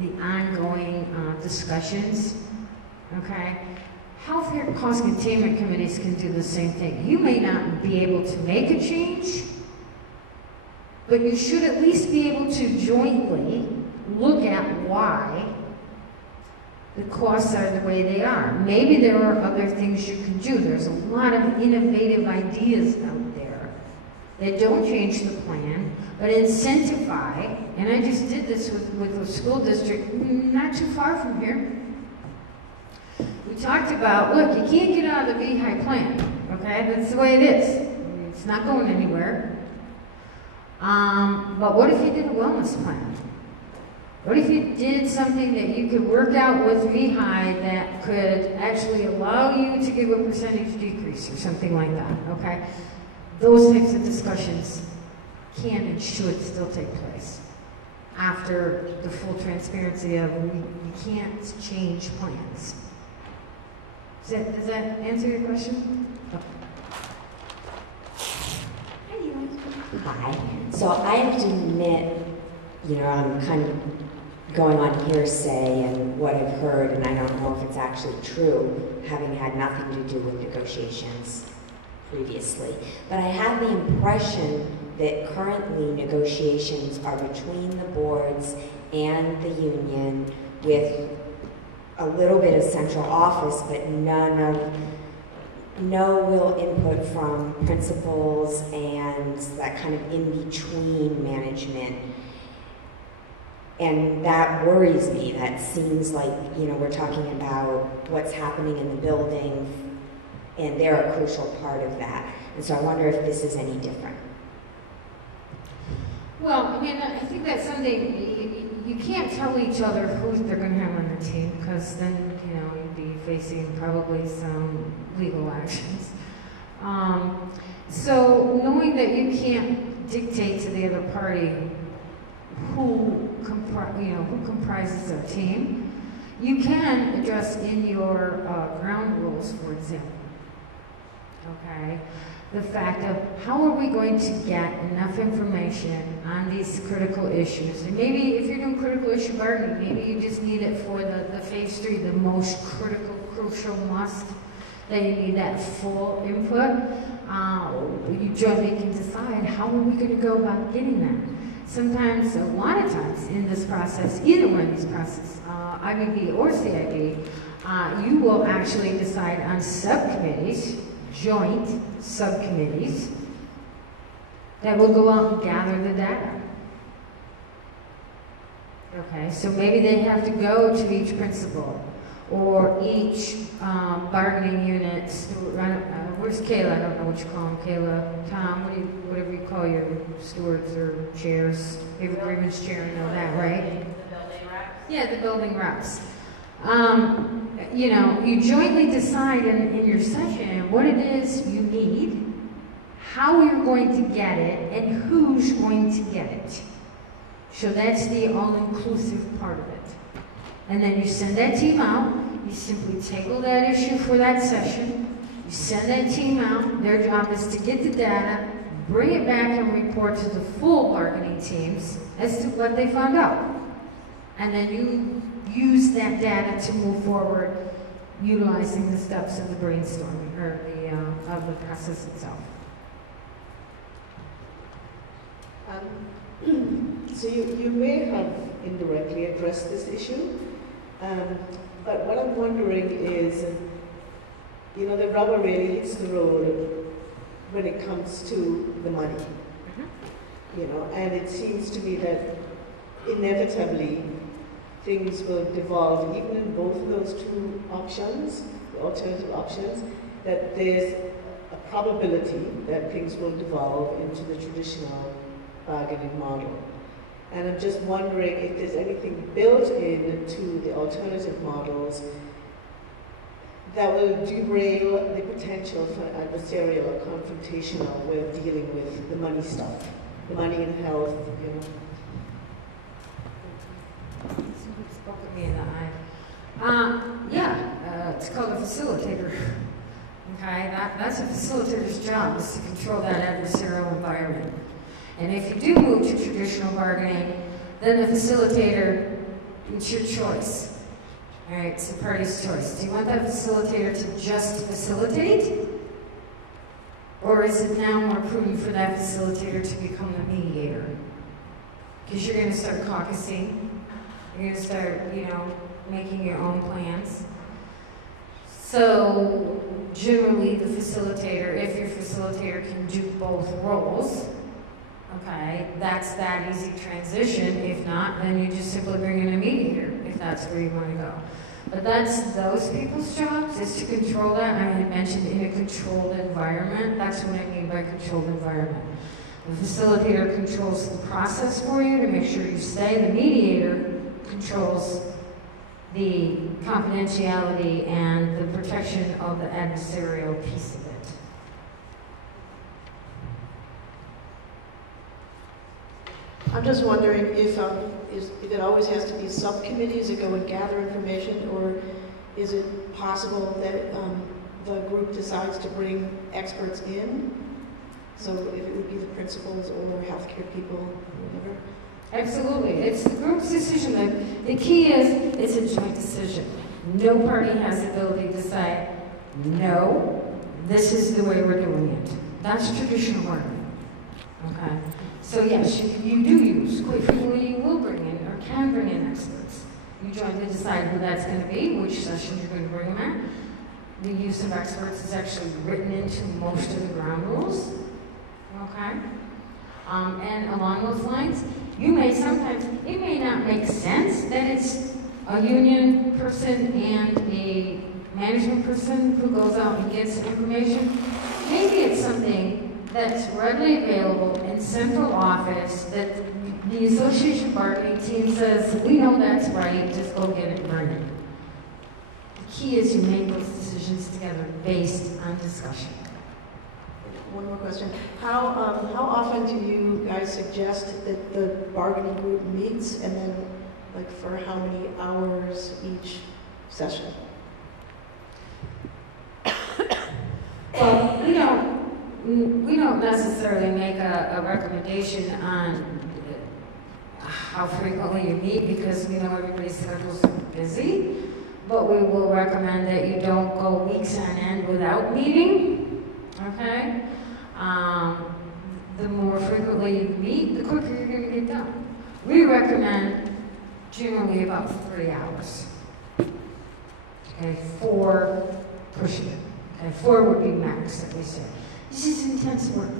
the ongoing discussions. Okay? Healthcare cost containment committees can do the same thing. You may not be able to make a change, but you should at least be able to jointly look at why the costs are the way they are. Maybe there are other things you can do. There's a lot of innovative ideas out there that don't change the plan, but incentivize, and I just did this with a school district not too far from here. We talked about, look, you can't get out of the VHI plan, okay? That's the way it is. It's not going anywhere. But what if you did a wellness plan? What if you did something that you could work out with VHI that could actually allow you to give a percentage decrease or something like that, okay? Those types of discussions can and should still take place after the full transparency of you can't change plans. Does that answer your question? Okay. Hi. So I have to admit, you know, I'm kind of going on hearsay and what I've heard, and I don't know if it's actually true, having had nothing to do with negotiations previously. But I have the impression that currently negotiations are between the boards and the union with a little bit of central office, but no real input from principals and that kind of in-between management. And that worries me. That seems like, you know, we're talking about what's happening in the building, and they're a crucial part of that. And so I wonder if this is any different. Well, I mean, I think that's something you can't tell each other who they're going to have on the team, because then, you know, you'd be facing probably some legal actions. So knowing that you can't dictate to the other party who comprises their team, you can address in your ground rules, for example. Okay, the fact of how are we going to get enough information on these critical issues? And maybe if you're doing critical issue bargaining, maybe you just need it for the phase 3, the most critical, crucial must, that you need that full input. You jointly can decide how are we going to go about getting that. Sometimes, a lot of times in this process, either one of these processes, IBB or CIB, you will actually decide on subcommittees, joint subcommittees, that will go out and gather the data. Okay, so maybe they have to go to each principal or each bargaining unit. Where's Kayla? I don't know what you call them. Kayla, Tom, whatever you call your stewards or chairs. You have a grievance chair, you know that, right? The building reps? Yeah, the building reps. You know, you jointly decide in your session what it is you need, how you're going to get it, and who's going to get it. So that's the all-inclusive part of it. And then you send that team out, you simply table that issue for that session, you send that team out, their job is to get the data, bring it back and report to the full bargaining teams as to what they found out. And then you use that data to move forward, utilizing the steps of the brainstorming, or of the process itself. So you may have indirectly addressed this issue, but what I'm wondering is, you know, the rubber really hits the road when it comes to the money, you know, and it seems to me that inevitably things will devolve, even in both of those two options, the alternative options, that there's a probability that things will devolve into the traditional bargaining model. And I'm just wondering if there's anything built into the alternative models that will derail the potential for adversarial or confrontational way of dealing with the money stuff, the money and health, you know. Somebody spoke at me in the eye. It's called a facilitator. Okay, that's a facilitator's job, is to control that adversarial environment. And if you do move to traditional bargaining, then the facilitator, it's your choice. All right, it's the party's choice. Do you want that facilitator to just facilitate? Or is it now more prudent for that facilitator to become the mediator? Because you're going to start caucusing. You're going to start, making your own plans. So generally the facilitator, if your facilitator can do both roles, okay, that's that easy transition. If not, then you just simply bring in a mediator, if that's where you want to go. But that's those people's jobs, is to control that. I mentioned in a controlled environment. That's what I mean by controlled environment. The facilitator controls the process for you to make sure you stay. The mediator controls the confidentiality and the protection of the adversarial piece of it. I'm just wondering if it always has to be subcommittees that go and gather information, or is it possible that the group decides to bring experts in? So if it would be the principals or healthcare people or whatever. Absolutely. It's the group's decision. The key is it's a joint decision. No party has the ability to say, no, this is the way we're doing it. That's traditional bargaining. Okay? So yes, you do use, quite frequently you will bring in or can bring in experts. You jointly decide who that's going to be, which sessions you're going to bring them in. The use of experts is actually written into most of the ground rules. Okay? And along those lines, it may not make sense that it's a union person and a management person who goes out and gets information. Maybe it's something that's readily available in central office that the association bargaining team says, we know that's right, just go get it and bring it. The key is you make those decisions together based on discussion. One more question. How often do you guys suggest that the bargaining group meets, and then like for how many hours each session? Well, we don't necessarily make a recommendation on how frequently you meet because we know everybody's schedules are busy, but we will recommend that you don't go weeks on end without meeting, okay? The more frequently you meet, the quicker you're going to get done. We recommend generally about 3 hours. Okay, 4 pushing it. Okay, 4 would be max that we say. This is intense work.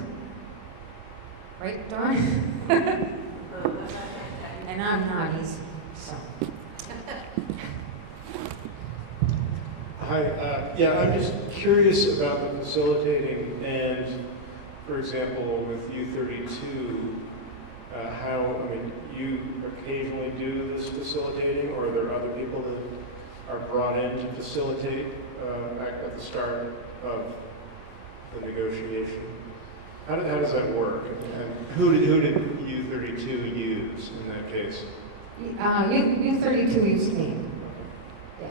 Right, Dawn? And I'm not easy, so. Hi, I'm just curious about the facilitating and, for example, with U32, you occasionally do this facilitating, or are there other people that are brought in to facilitate at the start of the negotiation? How does that work? And who did U32 use in that case? U32 used me. Yeah.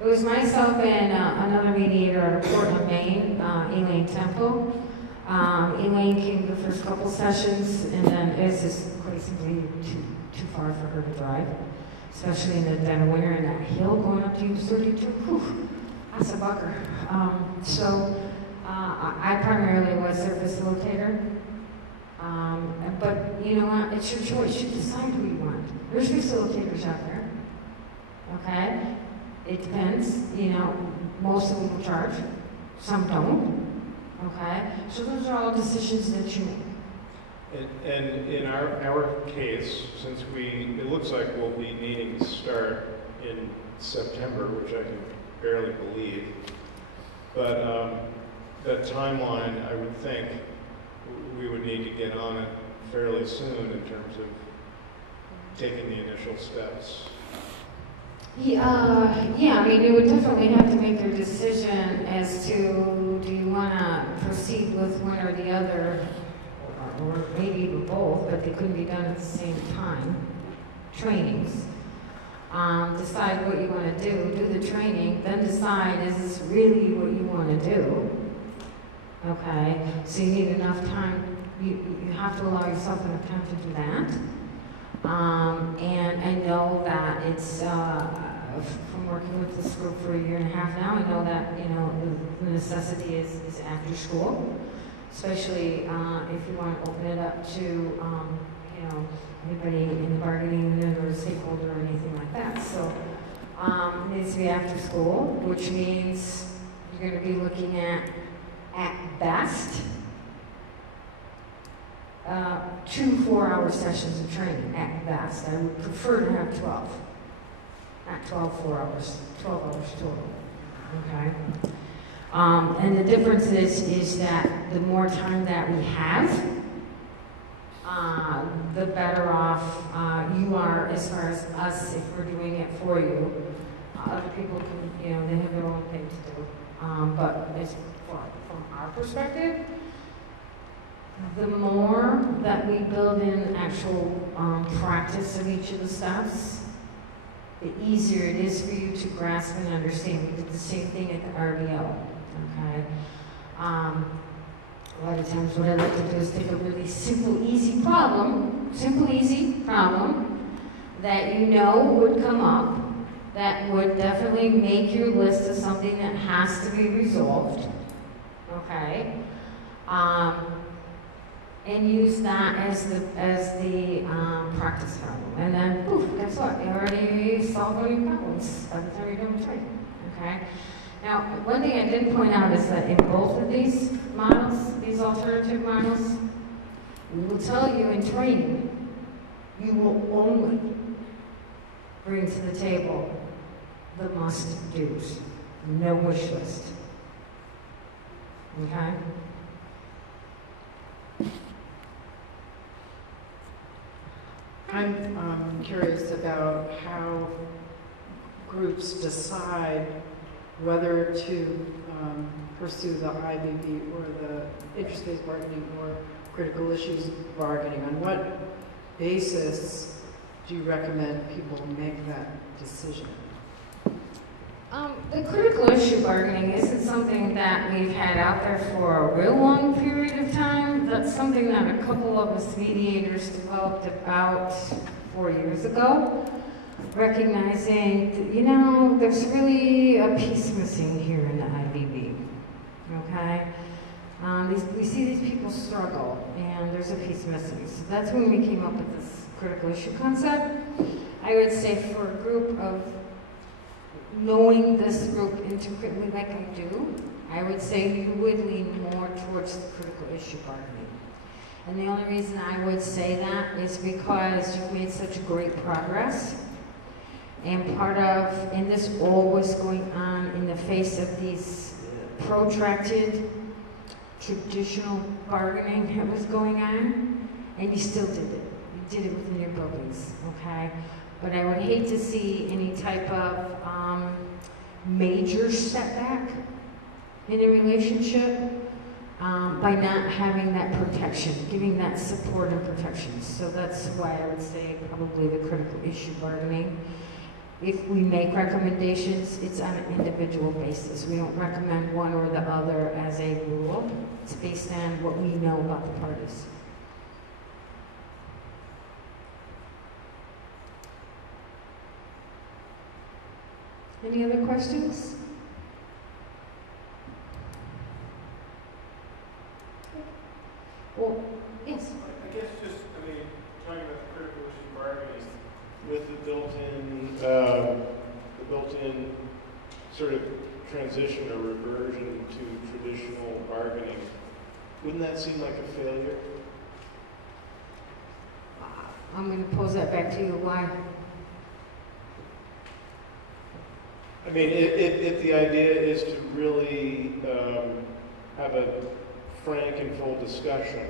It was myself and another mediator out of Portland, Maine, Elaine Temple. Elaine came the first couple sessions, and then it's just quite simply too far for her to drive, especially in the dead of winter, and that hill going up to U32. Whew, that's a bucker. I primarily was their facilitator. But you know what? It's your choice. You decide who you want. There's facilitators out there. Okay? It depends. Most of them will charge. Some don't. Okay? So those are all decisions that you make. And in our case, since it looks like we'll be needing to start in September, which I can barely believe, but that timeline, I would think we would need to get on it fairly soon in terms of taking the initial steps. Yeah, I mean, you would definitely have to make your decision as to, do you want to proceed with one or the other, or maybe even both, but they couldn't be done at the same time. Trainings. Decide what you want to do the training, then decide, is this really what you want to do? Okay, so you need enough time, you have to allow yourself enough time to do that. And I know that it's, from working with this group for 1.5 years now, I know that, you know, the necessity is after school, especially if you want to open it up to, you know, anybody in the bargaining unit or a stakeholder or anything like that. So it needs to be after school, which means you're going to be looking at best, 2 4-hour sessions of training, at best. I would prefer to have 12. Not 12 4 hours, 12 hours total. Okay? And the difference is that the more time that we have, the better off you are as far as us if we're doing it for you. Other people can, you know, they have their own thing to do. But as from our perspective, the more that we build in actual practice of each of the steps, the easier it is for you to grasp and understand. We did the same thing at the RBO, okay? A lot of times what I like to do is take a really simple, easy problem that you know would come up, that would definitely make your list of something that has to be resolved, okay? And use that as the practice problem. And then, poof, guess what? You already solved all your problems by the time you're done with training, okay? Now, one thing I did point out is that in both of these models, these alternative models, we will tell you in training, you will only bring to the table the must-dos, no wish list, okay? I'm curious about how groups decide whether to pursue the IBB or the interest-based bargaining or critical issues bargaining. On what basis do you recommend people make that decision? The critical issue bargaining isn't something that we've had out there for a real long period of time. That's something that a couple of us mediators developed about 4 years ago, recognizing that, you know, there's really a piece missing here in the IBB, okay? We see these people struggle, and there's a piece missing. So that's when we came up with this critical issue concept. I would say for a group of knowing this group intricately like I do, I would say you would lean more towards the critical issue bargaining. And the only reason I would say that is because you've made such great progress. And and this all was going on in the face of these protracted traditional bargaining that was going on, and you still did it. You did it within your buildings, okay? But I would hate to see any type of major setback in a relationship by not having that protection, giving that support and protection. So that's why I would say probably the critical issue bargaining. If we make recommendations, it's on an individual basis. We don't recommend one or the other as a rule. It's based on what we know about the parties. Any other questions? Well, yes. I guess just, talking about the critical issue bargaining, with the built-in sort of transition or reversion to traditional bargaining, wouldn't that seem like a failure? I'm going to pose that back to you. Why? I mean, if the idea is to really have a frank and full discussion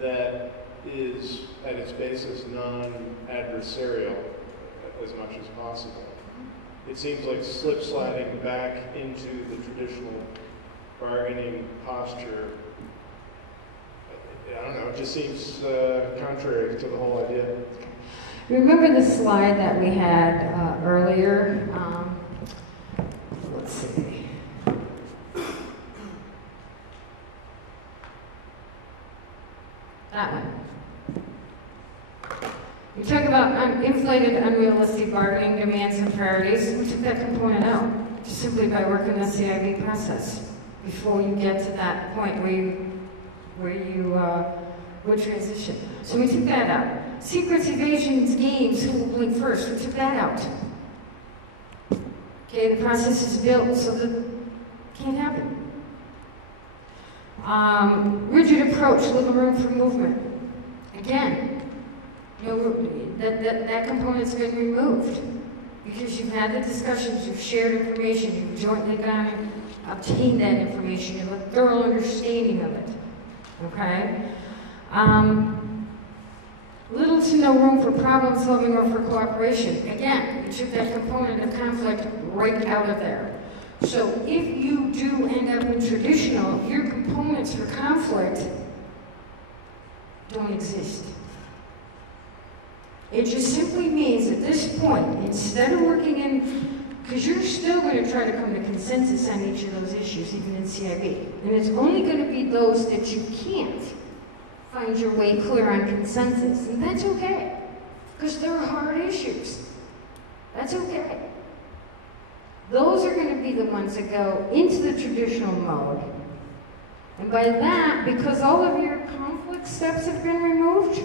that is at its basis non-adversarial, as much as possible. It seems like slip-sliding back into the traditional bargaining posture. I don't know, it just seems contrary to the whole idea. Remember the slide that we had earlier? Let's see. That one. We talk about inflated, unrealistic bargaining demands and priorities. We took that component out just simply by working the CIB process before you get to that point where you would transition. So we took that out. Secrets, evasions, games, who will blink first, we took that out. Okay, the process is built so that it can't happen. Rigid approach, little room for movement. Again, that component's been removed because you've had the discussions, you've shared information, you've jointly gone and obtained that information, you have a thorough understanding of it. Okay? Little to no room for problem solving or for cooperation. Again, you took that component of conflict right out of there. So if you do end up in traditional, your components for conflict don't exist. It just simply means at this point, instead of working in, because you're still going to try to come to consensus on each of those issues, even in CIB. And it's only going to be those that you can't find your way clear on consensus. And that's okay, because they're hard issues. That's okay. Those are going to be the ones that go into the traditional mode. And by that, because all of your conflict steps have been removed,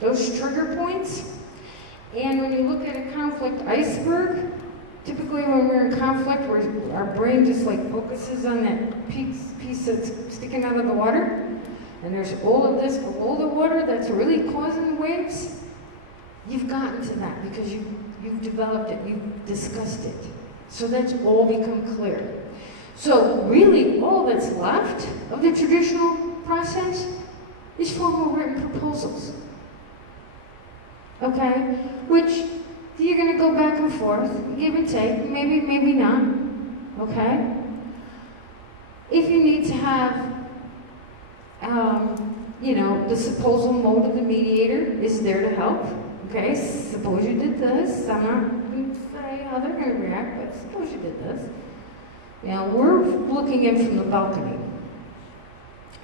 those trigger points, and when you look at a conflict iceberg, typically when we're in conflict, our brain just like focuses on that piece that's sticking out of the water, and there's all of this below the water that's really causing the waves. You've gotten to that because you've developed it, you've discussed it. So that's all become clear. So really all that's left of the traditional process is formal written proposals. Okay? Which you're going to go back and forth, give and take, maybe, maybe not. Okay? If you need to have, the supposal mode of the mediator is there to help. Okay? Suppose you did this. I'm not going to say how they're going to react, but suppose you did this. We're looking in from the balcony.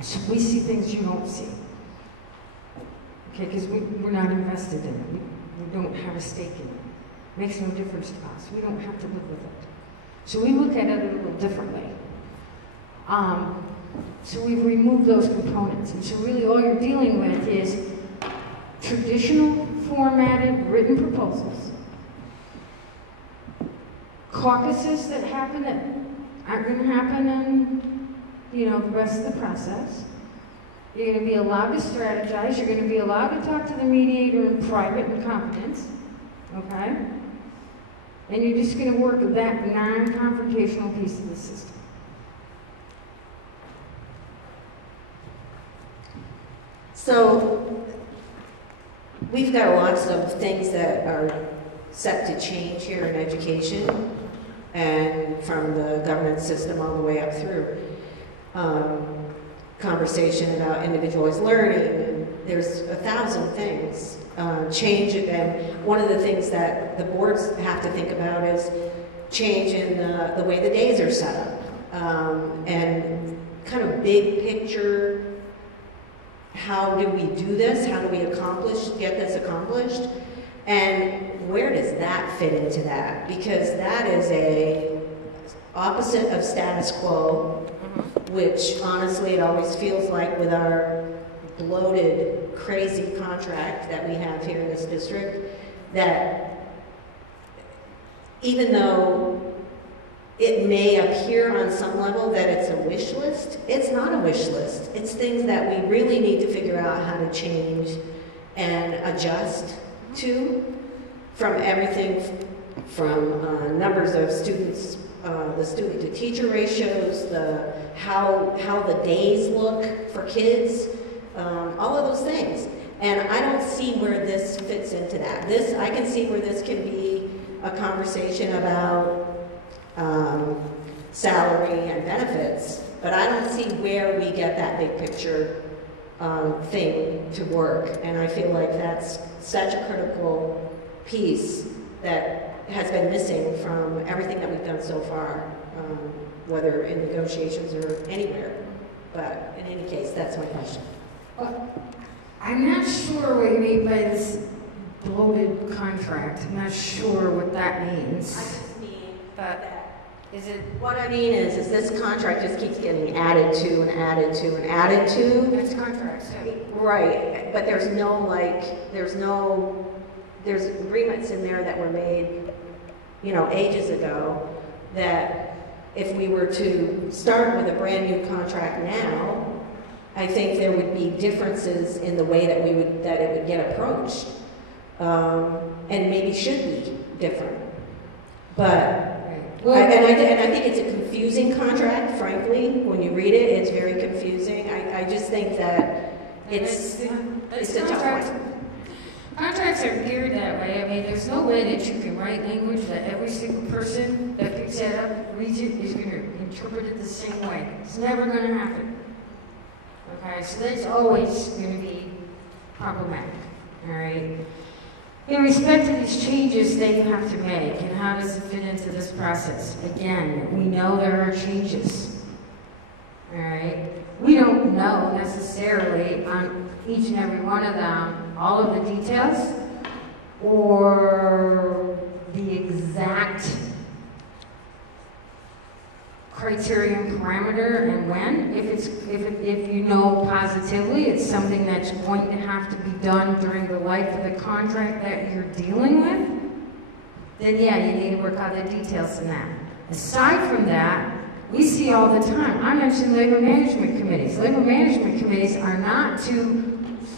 So we see things you don't see. Okay, because we're not invested in it. We don't have a stake in it. It makes no difference to us. We don't have to live with it. So we look at it a little differently. So we've removed those components. And so really all you're dealing with is traditional formatted written proposals, caucuses that happen that aren't going to happen in, the rest of the process. You're going to be allowed to strategize. You're going to be allowed to talk to the mediator in private and confidence, okay? And you're just going to work with that non-confrontational piece of the system. So we've got lots of things that are set to change here in education and from the governance system all the way up through. Conversation about individualized learning, and there's 1,000 things change, and one of the things that the boards have to think about is change in the way the days are set up, and kind of big picture, how do we do this, how do we get this accomplished, and where does that fit into that, because that is a opposite of status quo, which honestly it always feels like with our bloated, crazy contract that we have here in this district, that even though it may appear on some level that it's a wish list, it's not a wish list. It's things that we really need to figure out how to change and adjust to, from everything from numbers of students, the student-to-teacher ratios, how the days look for kids, all of those things. And I don't see where this fits into that. I can see where this can be a conversation about salary and benefits, but I don't see where we get that big picture thing to work. And I feel like that's such a critical piece that has been missing from everything that we've done so far, whether in negotiations or anywhere. But in any case, that's my question. I'm not sure what you mean by this bloated contract. I'm not sure what that means. I just mean But is it? what I mean is this contract just keeps getting added to and added to and added to. It's contracts. Yeah. Right, but there's agreements in there that were made, ages ago, that if we were to start with a brand new contract now, I think there would be differences in the way that it would get approached, and maybe should be different. But I think it's a confusing contract, frankly. When you read it, it's very confusing. I just think that it's a tough one. Contracts are geared that way. I mean, there's no way that you can write language that every single person that picks that up, reads it, is going to interpret it the same way. It's never going to happen. Okay, so that's always going to be problematic. All right. In respect to these changes that you have to make, and how does it fit into this process? Again, we know there are changes. All right. We don't know necessarily on each and every one of them all of the details or the exact criterion parameter and when. If you know positively it's something that's going to have to be done during the life of the contract that you're dealing with, then yeah, you need to work out the details in that. Aside from that, we see all the time, I mentioned labor management committees. Labor management committees are not to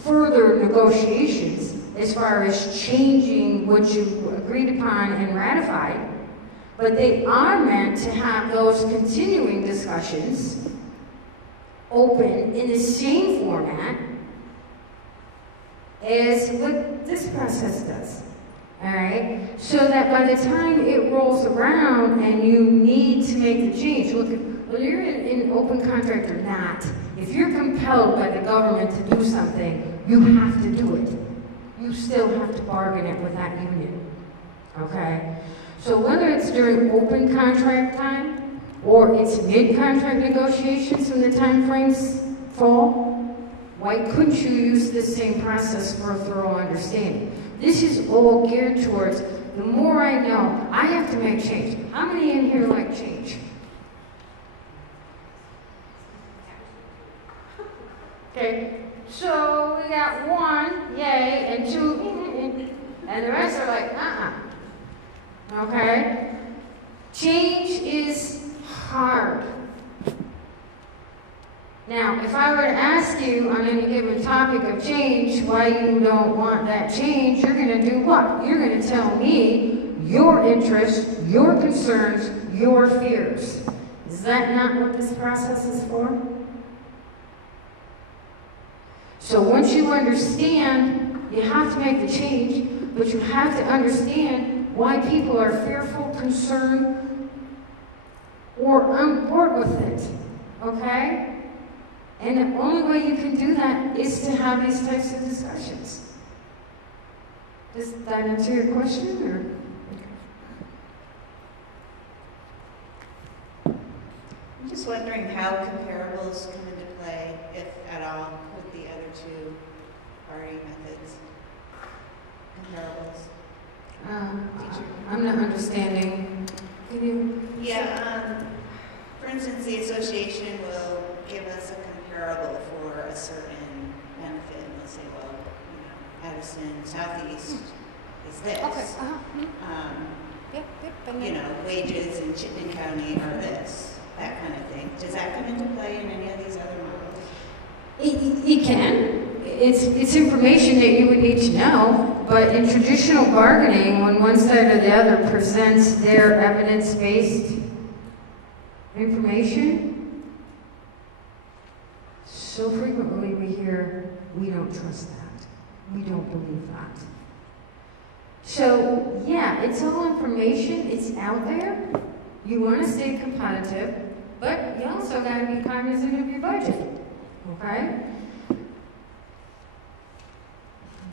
further negotiations as far as changing what you agreed upon and ratified, but they are meant to have those continuing discussions open in the same format as what this process does. All right? So that by the time it rolls around and you need to make the change, look, whether you're in open contract or not, if you're compelled by the government to do something, you have to do it. You still have to bargain it with that union. Okay? So whether it's during open contract time or it's mid-contract negotiations when the time frames fall, why couldn't you use this same process for a thorough understanding? This is all geared towards, the more I know, I have to make change. How many in here like change? Okay, so we got 1, yay, and 2, and the rest are like, Okay? Change is hard. Now, if I were to ask you on any given topic of change why you don't want that change, you're going to do what? You're going to tell me your interests, your concerns, your fears. Is that not what this process is for? So once you understand, you have to make the change, but you have to understand why people are fearful, concerned, or on board with it. Okay? And the only way you can do that is to have these types of discussions. Does that answer your question? Or? I'm just wondering how comparables come into play, if at all, with the other two bargaining methods. Comparables. I'm not understanding. Can you? Yeah. For instance, the association will give us a comparable for a certain benefit, and they'll say, well, Addison Southeast is this. Wages in Chittenden County are this, that kind of thing. Does that come into play in any of these other models? It can. It's information that you would need to know, but in traditional bargaining, when one side or the other presents their evidence-based information, so frequently we hear, we don't trust that. We don't believe that. So, yeah, it's all information, it's out there. You want to stay competitive, but you also got to be cognizant of your budget, okay?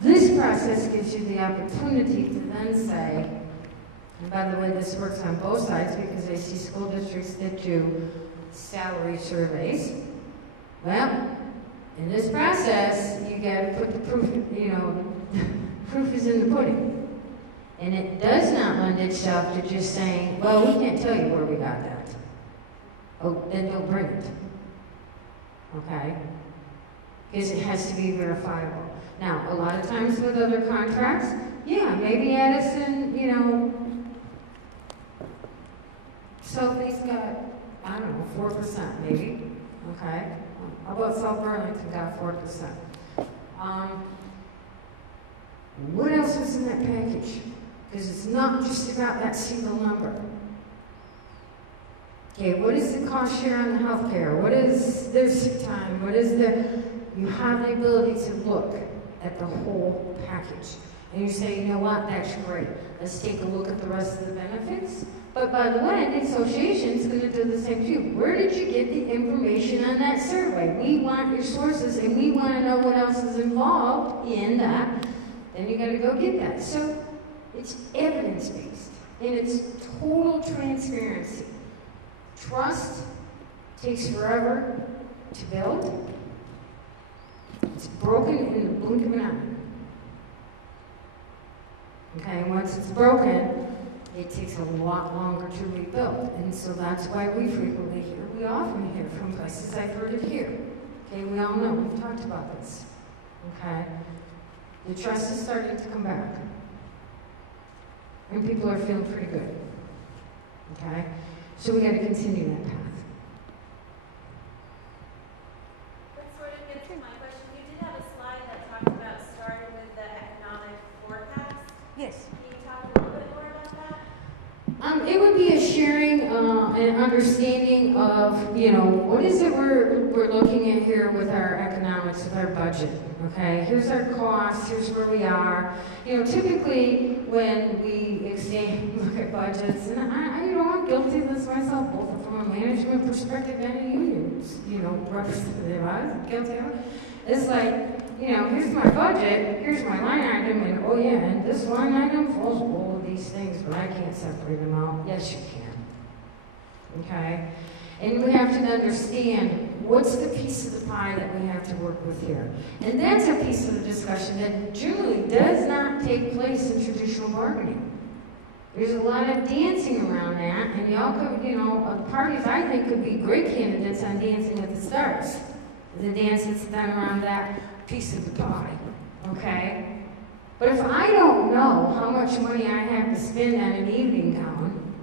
This process gives you the opportunity to then say, and by the way, this works on both sides because I see school districts that do salary surveys. Well, in this process, you got to put the proof, proof is in the pudding. And it does not lend itself to just saying, well, we can't tell you where we got that. Oh, then don't bring it. Okay? Because it has to be verifiable. Now, a lot of times with other contracts, yeah, maybe Addison, Sophie's got, I don't know, 4% maybe. Okay? How about South Burlington got 4%? What else is in that package? Because it's not just about that single number. Okay, what is the cost share on the healthcare? What is their sick time? What is you have the ability to look at the whole package. And you say, you know what, that's great. Let's take a look at the rest of the benefits. But by the way, the association's going to do the same too. Where did you get the information on that survey? We want your sources and we want to know what else is involved in that. Then you got to go get that. So it's evidence-based and it's total transparency. Trust takes forever to build. It's broken in the blink of an eye. Okay, once it's broken, it takes a lot longer to rebuild. And so that's why we frequently hear, we often hear from places, I've heard it here. Okay, we all know, we've talked about this. Okay, the trust is starting to come back. And people are feeling pretty good. Okay, so we got to continue that path. That sort of gets to my question. You did have a slide that talked about starting with the economic forecast. Yes. Can you talk a little bit more about that? It would be a sharing and understanding of, what is it we're looking at here with our economics, with our budget, okay? Here's our costs, here's where we are. Typically when we look at budgets, and I'm guilty of this myself, both from a management perspective and a union, representative, I'm guilty of it. It's like, here's my budget, here's my line item, and oh yeah, and this line item falls below these things, but I can't separate them out. Yes, you can. Okay? And we have to understand what's the piece of the pie that we have to work with here. And that's a piece of the discussion that generally does not take place in traditional bargaining. There's a lot of dancing around that, and y'all could, parties I think could be great candidates on Dancing with the Stars. The dance that's done around that piece of the pie, okay? But if I don't know how much money I have to spend on an evening gown,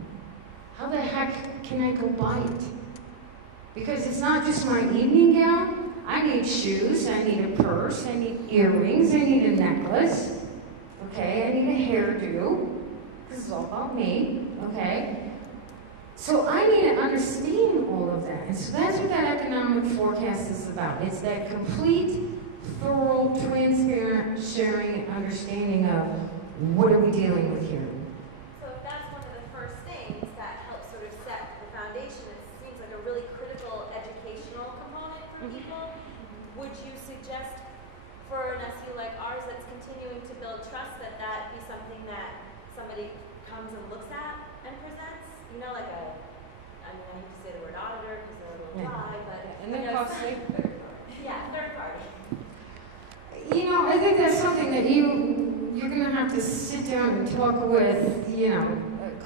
how the heck can I go buy it? Because it's not just my evening gown. I need shoes, I need a purse, I need earrings, I need a necklace, okay? I need a hairdo. This is all about me, okay? So I need to understand all of that. And so that's what that economic forecast is about. It's that complete, thorough, transparent sharing and understanding of what are we dealing with here. So if that's one of the first things that helps sort of set the foundation, it seems like a really critical educational component for people. Would you suggest for an SU like ours that's continuing to build trust that that be something that somebody comes and looks at and presents? I hate to say the word auditor because they're a little dry, but and then costly. Third party. I think that's something that you're going to have to sit down and talk with,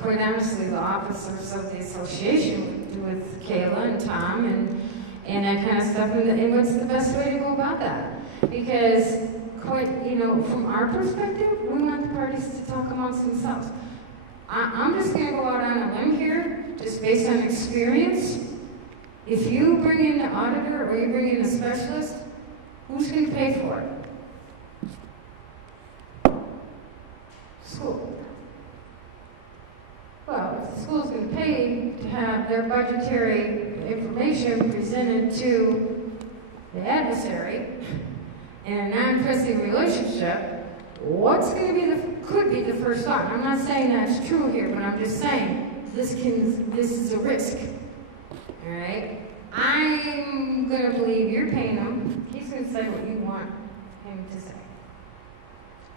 quite honestly, the officers of the association, with Kayla and Tom and that kind of stuff, and what's the best way to go about that? Because, from our perspective, we want the parties to talk amongst themselves. I'm just going to go out on a limb here, just based on experience. If you bring in an auditor or you bring in a specialist, who's going to pay for it? School. Well, if the school's going to pay to have their budgetary information presented to the adversary in a non-pressing relationship, what's going to be could be the first thought? I'm not saying that's true here, but I'm just saying this is a risk. All right? I'm going to believe you're paying him. He's going to say what you want him to say.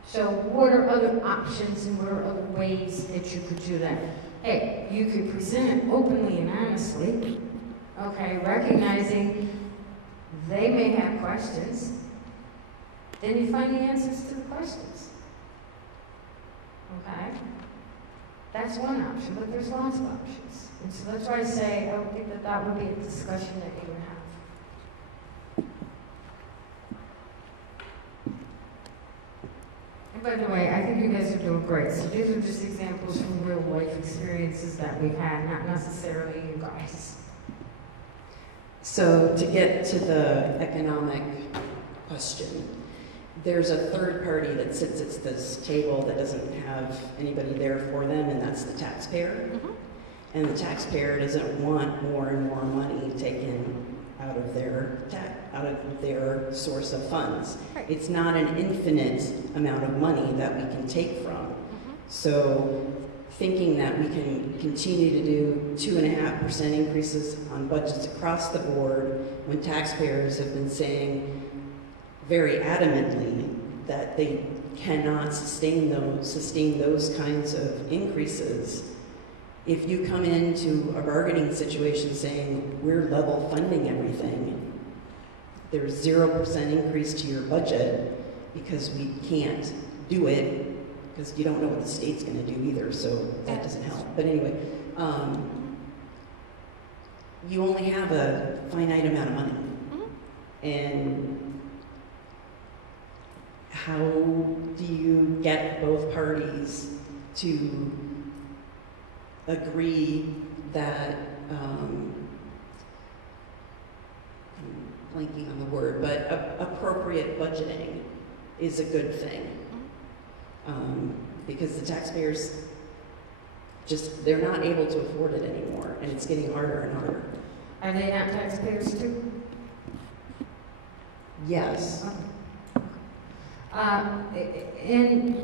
So what are other options and what are other ways that you could do that? Hey, you could present it openly and honestly, okay, recognizing they may have questions. Then you find the answers to the questions. Okay? That's one option, but there's lots of options. And so that's why I say I would think that that would be a discussion that you would have. And by the way, I think you guys are doing great. So these are just examples from real life experiences that we've had, not necessarily you guys. So to get to the economic question, there's a third party that sits at this table that doesn't have anybody there for them, and that's the taxpayer. Mm-hmm. And the taxpayer doesn't want more and more money taken out of their source of funds. Right. It's not an infinite amount of money that we can take from. Mm-hmm. So thinking that we can continue to do 2.5% increases on budgets across the board when taxpayers have been saying very adamantly that they cannot sustain those kinds of increases. If you come into a bargaining situation saying we're level funding everything, there's 0% increase to your budget because we can't do it because you don't know what the state's going to do either, so that doesn't help. But anyway, you only have a finite amount of money. Mm-hmm. And how do you get both parties to agree that, I'm blanking on the word, but appropriate budgeting is a good thing? Because the taxpayers they're not able to afford it anymore, and it's getting harder and harder. Are they not taxpayers too? Yes. And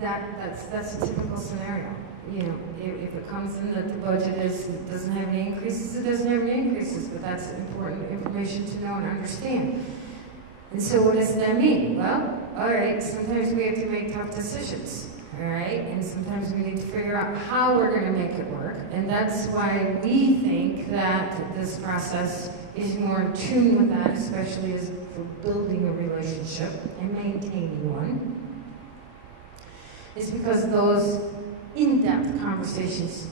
that's a typical scenario. You know, if it comes in that the budget doesn't have any increases, it doesn't have any increases, but that's important information to know and understand. And so what does that mean? Well, all right, sometimes we have to make tough decisions, all right? And sometimes we need to figure out how we're going to make it work. And that's why we think that this process is more in tune with that, especially as for building a relationship and maintaining one, is because those in-depth conversations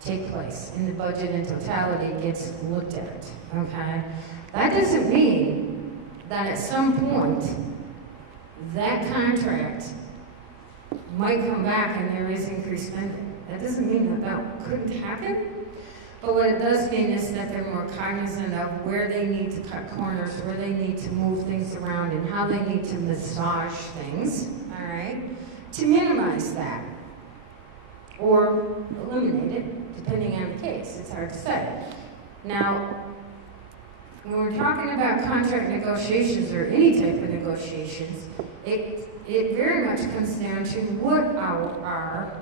take place and the budget in totality gets looked at, okay? That doesn't mean that at some point that contract might come back and there is increased spending. That doesn't mean that that couldn't happen, but what it does mean is that they're more cognizant of where they need to cut corners, where they need to move things around, and how they need to massage things, all right, to minimize that or eliminate it, depending on the case. It's hard to say. Now, when we're talking about contract negotiations or any type of negotiations, it very much comes down to what are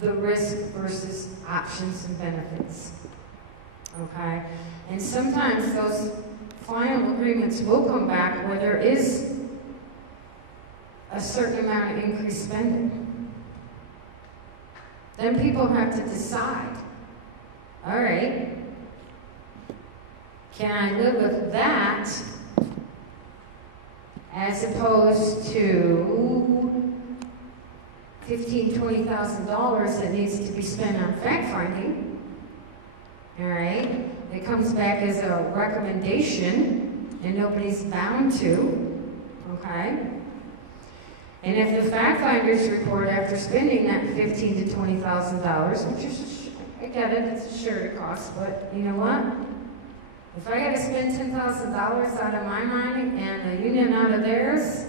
the risk versus options and benefits, okay? And sometimes those final agreements will come back where there is a certain amount of increased spending. Then people have to decide, all right, can I live with that as opposed to $15,000, $20,000 that needs to be spent on fact-finding, all right? It comes back as a recommendation, and nobody's bound to, okay? And if the fact-finders report after spending that $15,000 to $20,000, which is, I get it, it's a shared cost, but you know what? If I got to spend $10,000 out of my money and the union out of theirs,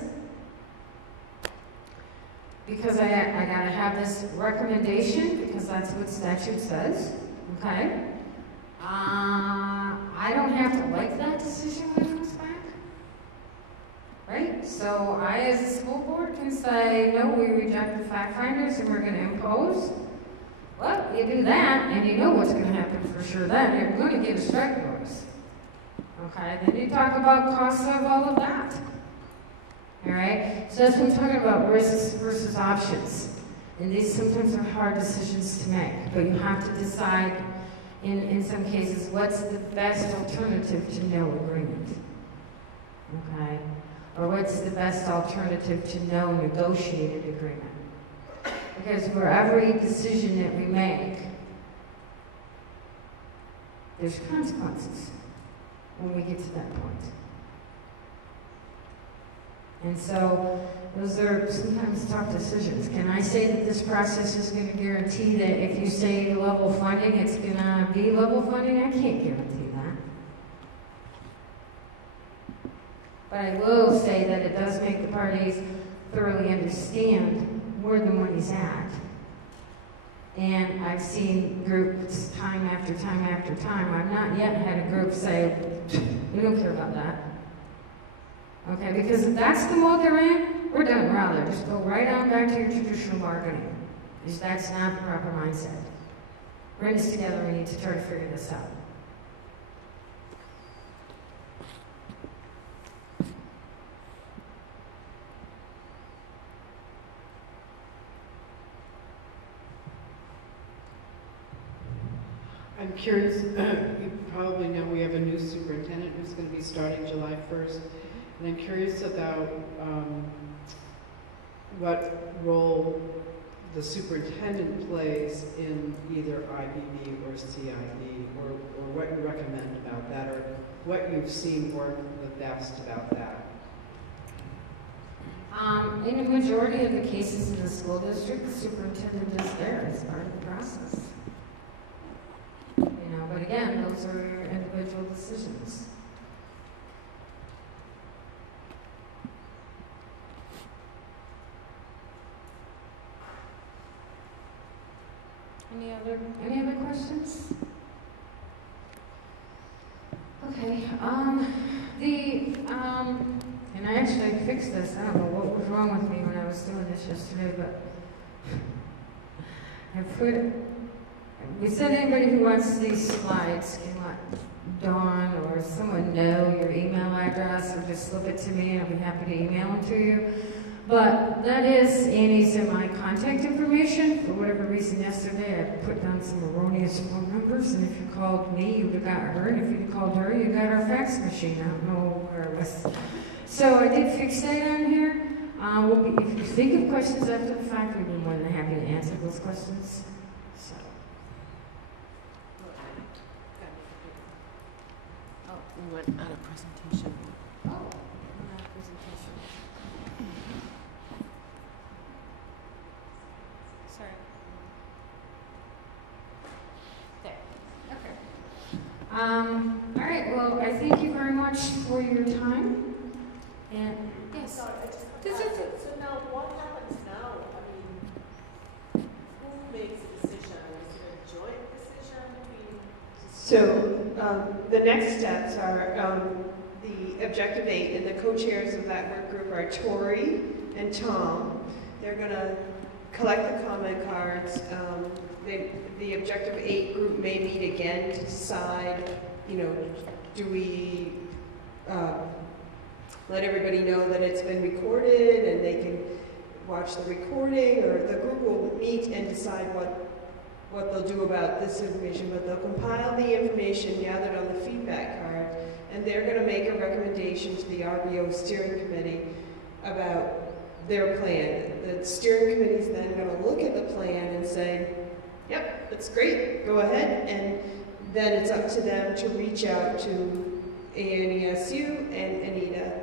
because I got to have this recommendation, because that's what statute says, okay? I don't have to like that decision when it comes back, right? So I, as a school board, can say, no, we reject the fact finders and we're going to impose. Well, you do that, and you know what's going to happen for sure then. You're going to get a strike notice. Okay, then you talk about costs of all of that. All right, so that's what I'm talking about, risks versus options. And these sometimes are hard decisions to make, but you have to decide, in some cases, what's the best alternative to no agreement. Okay, or what's the best alternative to no negotiated agreement. Because for every decision that we make, there's consequences when we get to that point. And so those are sometimes tough decisions. Can I say that this process is going to guarantee that if you say level funding, it's going to be level funding? I can't guarantee that. But I will say that it does make the parties thoroughly understand where the money's at. And I've seen groups time after time after time. I've not yet had a group say, we don't care about that. Okay, because if that's the mode they're in, we're done. Rather, just go right on back to your traditional bargaining. Because that's not the proper mindset. We're in this together, we need to try to figure this out. I'm curious, you probably know we have a new superintendent who's going to be starting July 1st. And I'm curious about what role the superintendent plays in either IBB or CIB, or what you recommend about that, or what you've seen work the best about that. In the majority of the cases in the school district, the superintendent is there as part of the process. You know, but again, those are your individual decisions. Any other questions? Okay, and I actually fixed this. I don't know what was wrong with me when I was doing this yesterday, but we said anybody who wants these slides can let Dawn or someone know your email address, or just slip it to me and I'll be happy to email them to you. But that is Annie's and my contact information. For whatever reason yesterday, I put down some erroneous phone numbers, and if you called me, you would have got her, and if you called her, you got our fax machine. I don't know where it was. So I did fix that on here. If you think of questions after the fact, we'd be more than happy to answer those questions. So. Oh, we went out of presentation. Oh, not a presentation. Sorry. There. Okay. All right. Well, I thank you very much for your time. And yes. So now, what happens now? I mean, who makes a decision? Is it a joint decision? So the next steps are the Objective 8, and the co-chairs of that work group are Tori and Tom. They're going to collect the comment cards. The Objective 8 group may meet again to decide, you know, do we let everybody know that it's been recorded and they can watch the recording, or the group will meet and decide what they'll do about this information, but they'll compile the information gathered on the feedback card, and they're going to make a recommendation to the RBO steering committee about their plan. The steering committee is then going to look at the plan and say, yep, that's great, go ahead, and then it's up to them to reach out to ANESU and Anita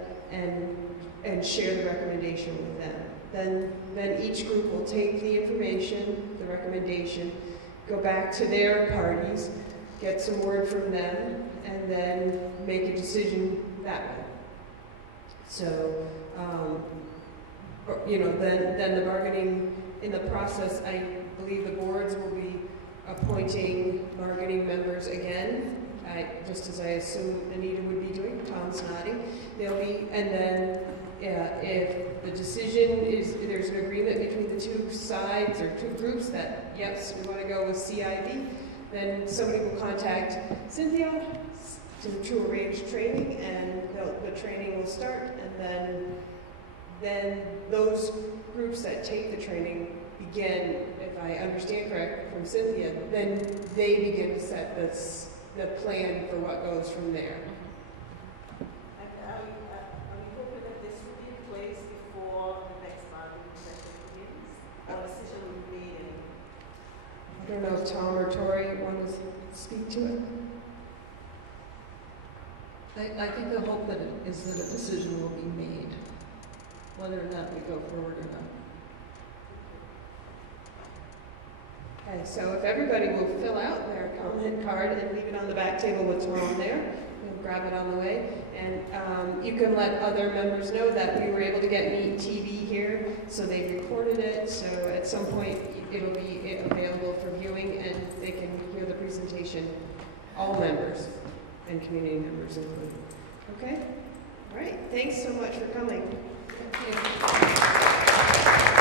and share the recommendation with them. Then each group will take the information, the recommendation, go back to their parties, get some word from them, and then make a decision that way. So, you know, then the bargaining, in the process, I believe the boards will be appointing bargaining members again, just as I assume Anita would be doing. Tom's nodding. They'll be, and then if the decision is, there's an agreement between the two sides or two groups that, yes, we want to go with CIB, then somebody will contact Cynthia to arrange training, and the training will start, and then those groups that take the training begin, if I understand correct from Cynthia, then they begin to set the plan for what goes from there. And are you hoping that this will be in place before the next bargaining session begins? Or decision will be made in? I don't know if Tom or Tori want to speak to it. I think the hope that is that a decision will be made, whether or not we go forward or not. Okay, so if everybody will fill out their comment card and leave it on the back table with Tom there, we'll grab it on the way. And you can let other members know that we were able to get Meet TV here, so they recorded it. So at some point it'll be available for viewing, and they can hear the presentation, all members and community members included. Okay? All right, thanks so much for coming. Thank you.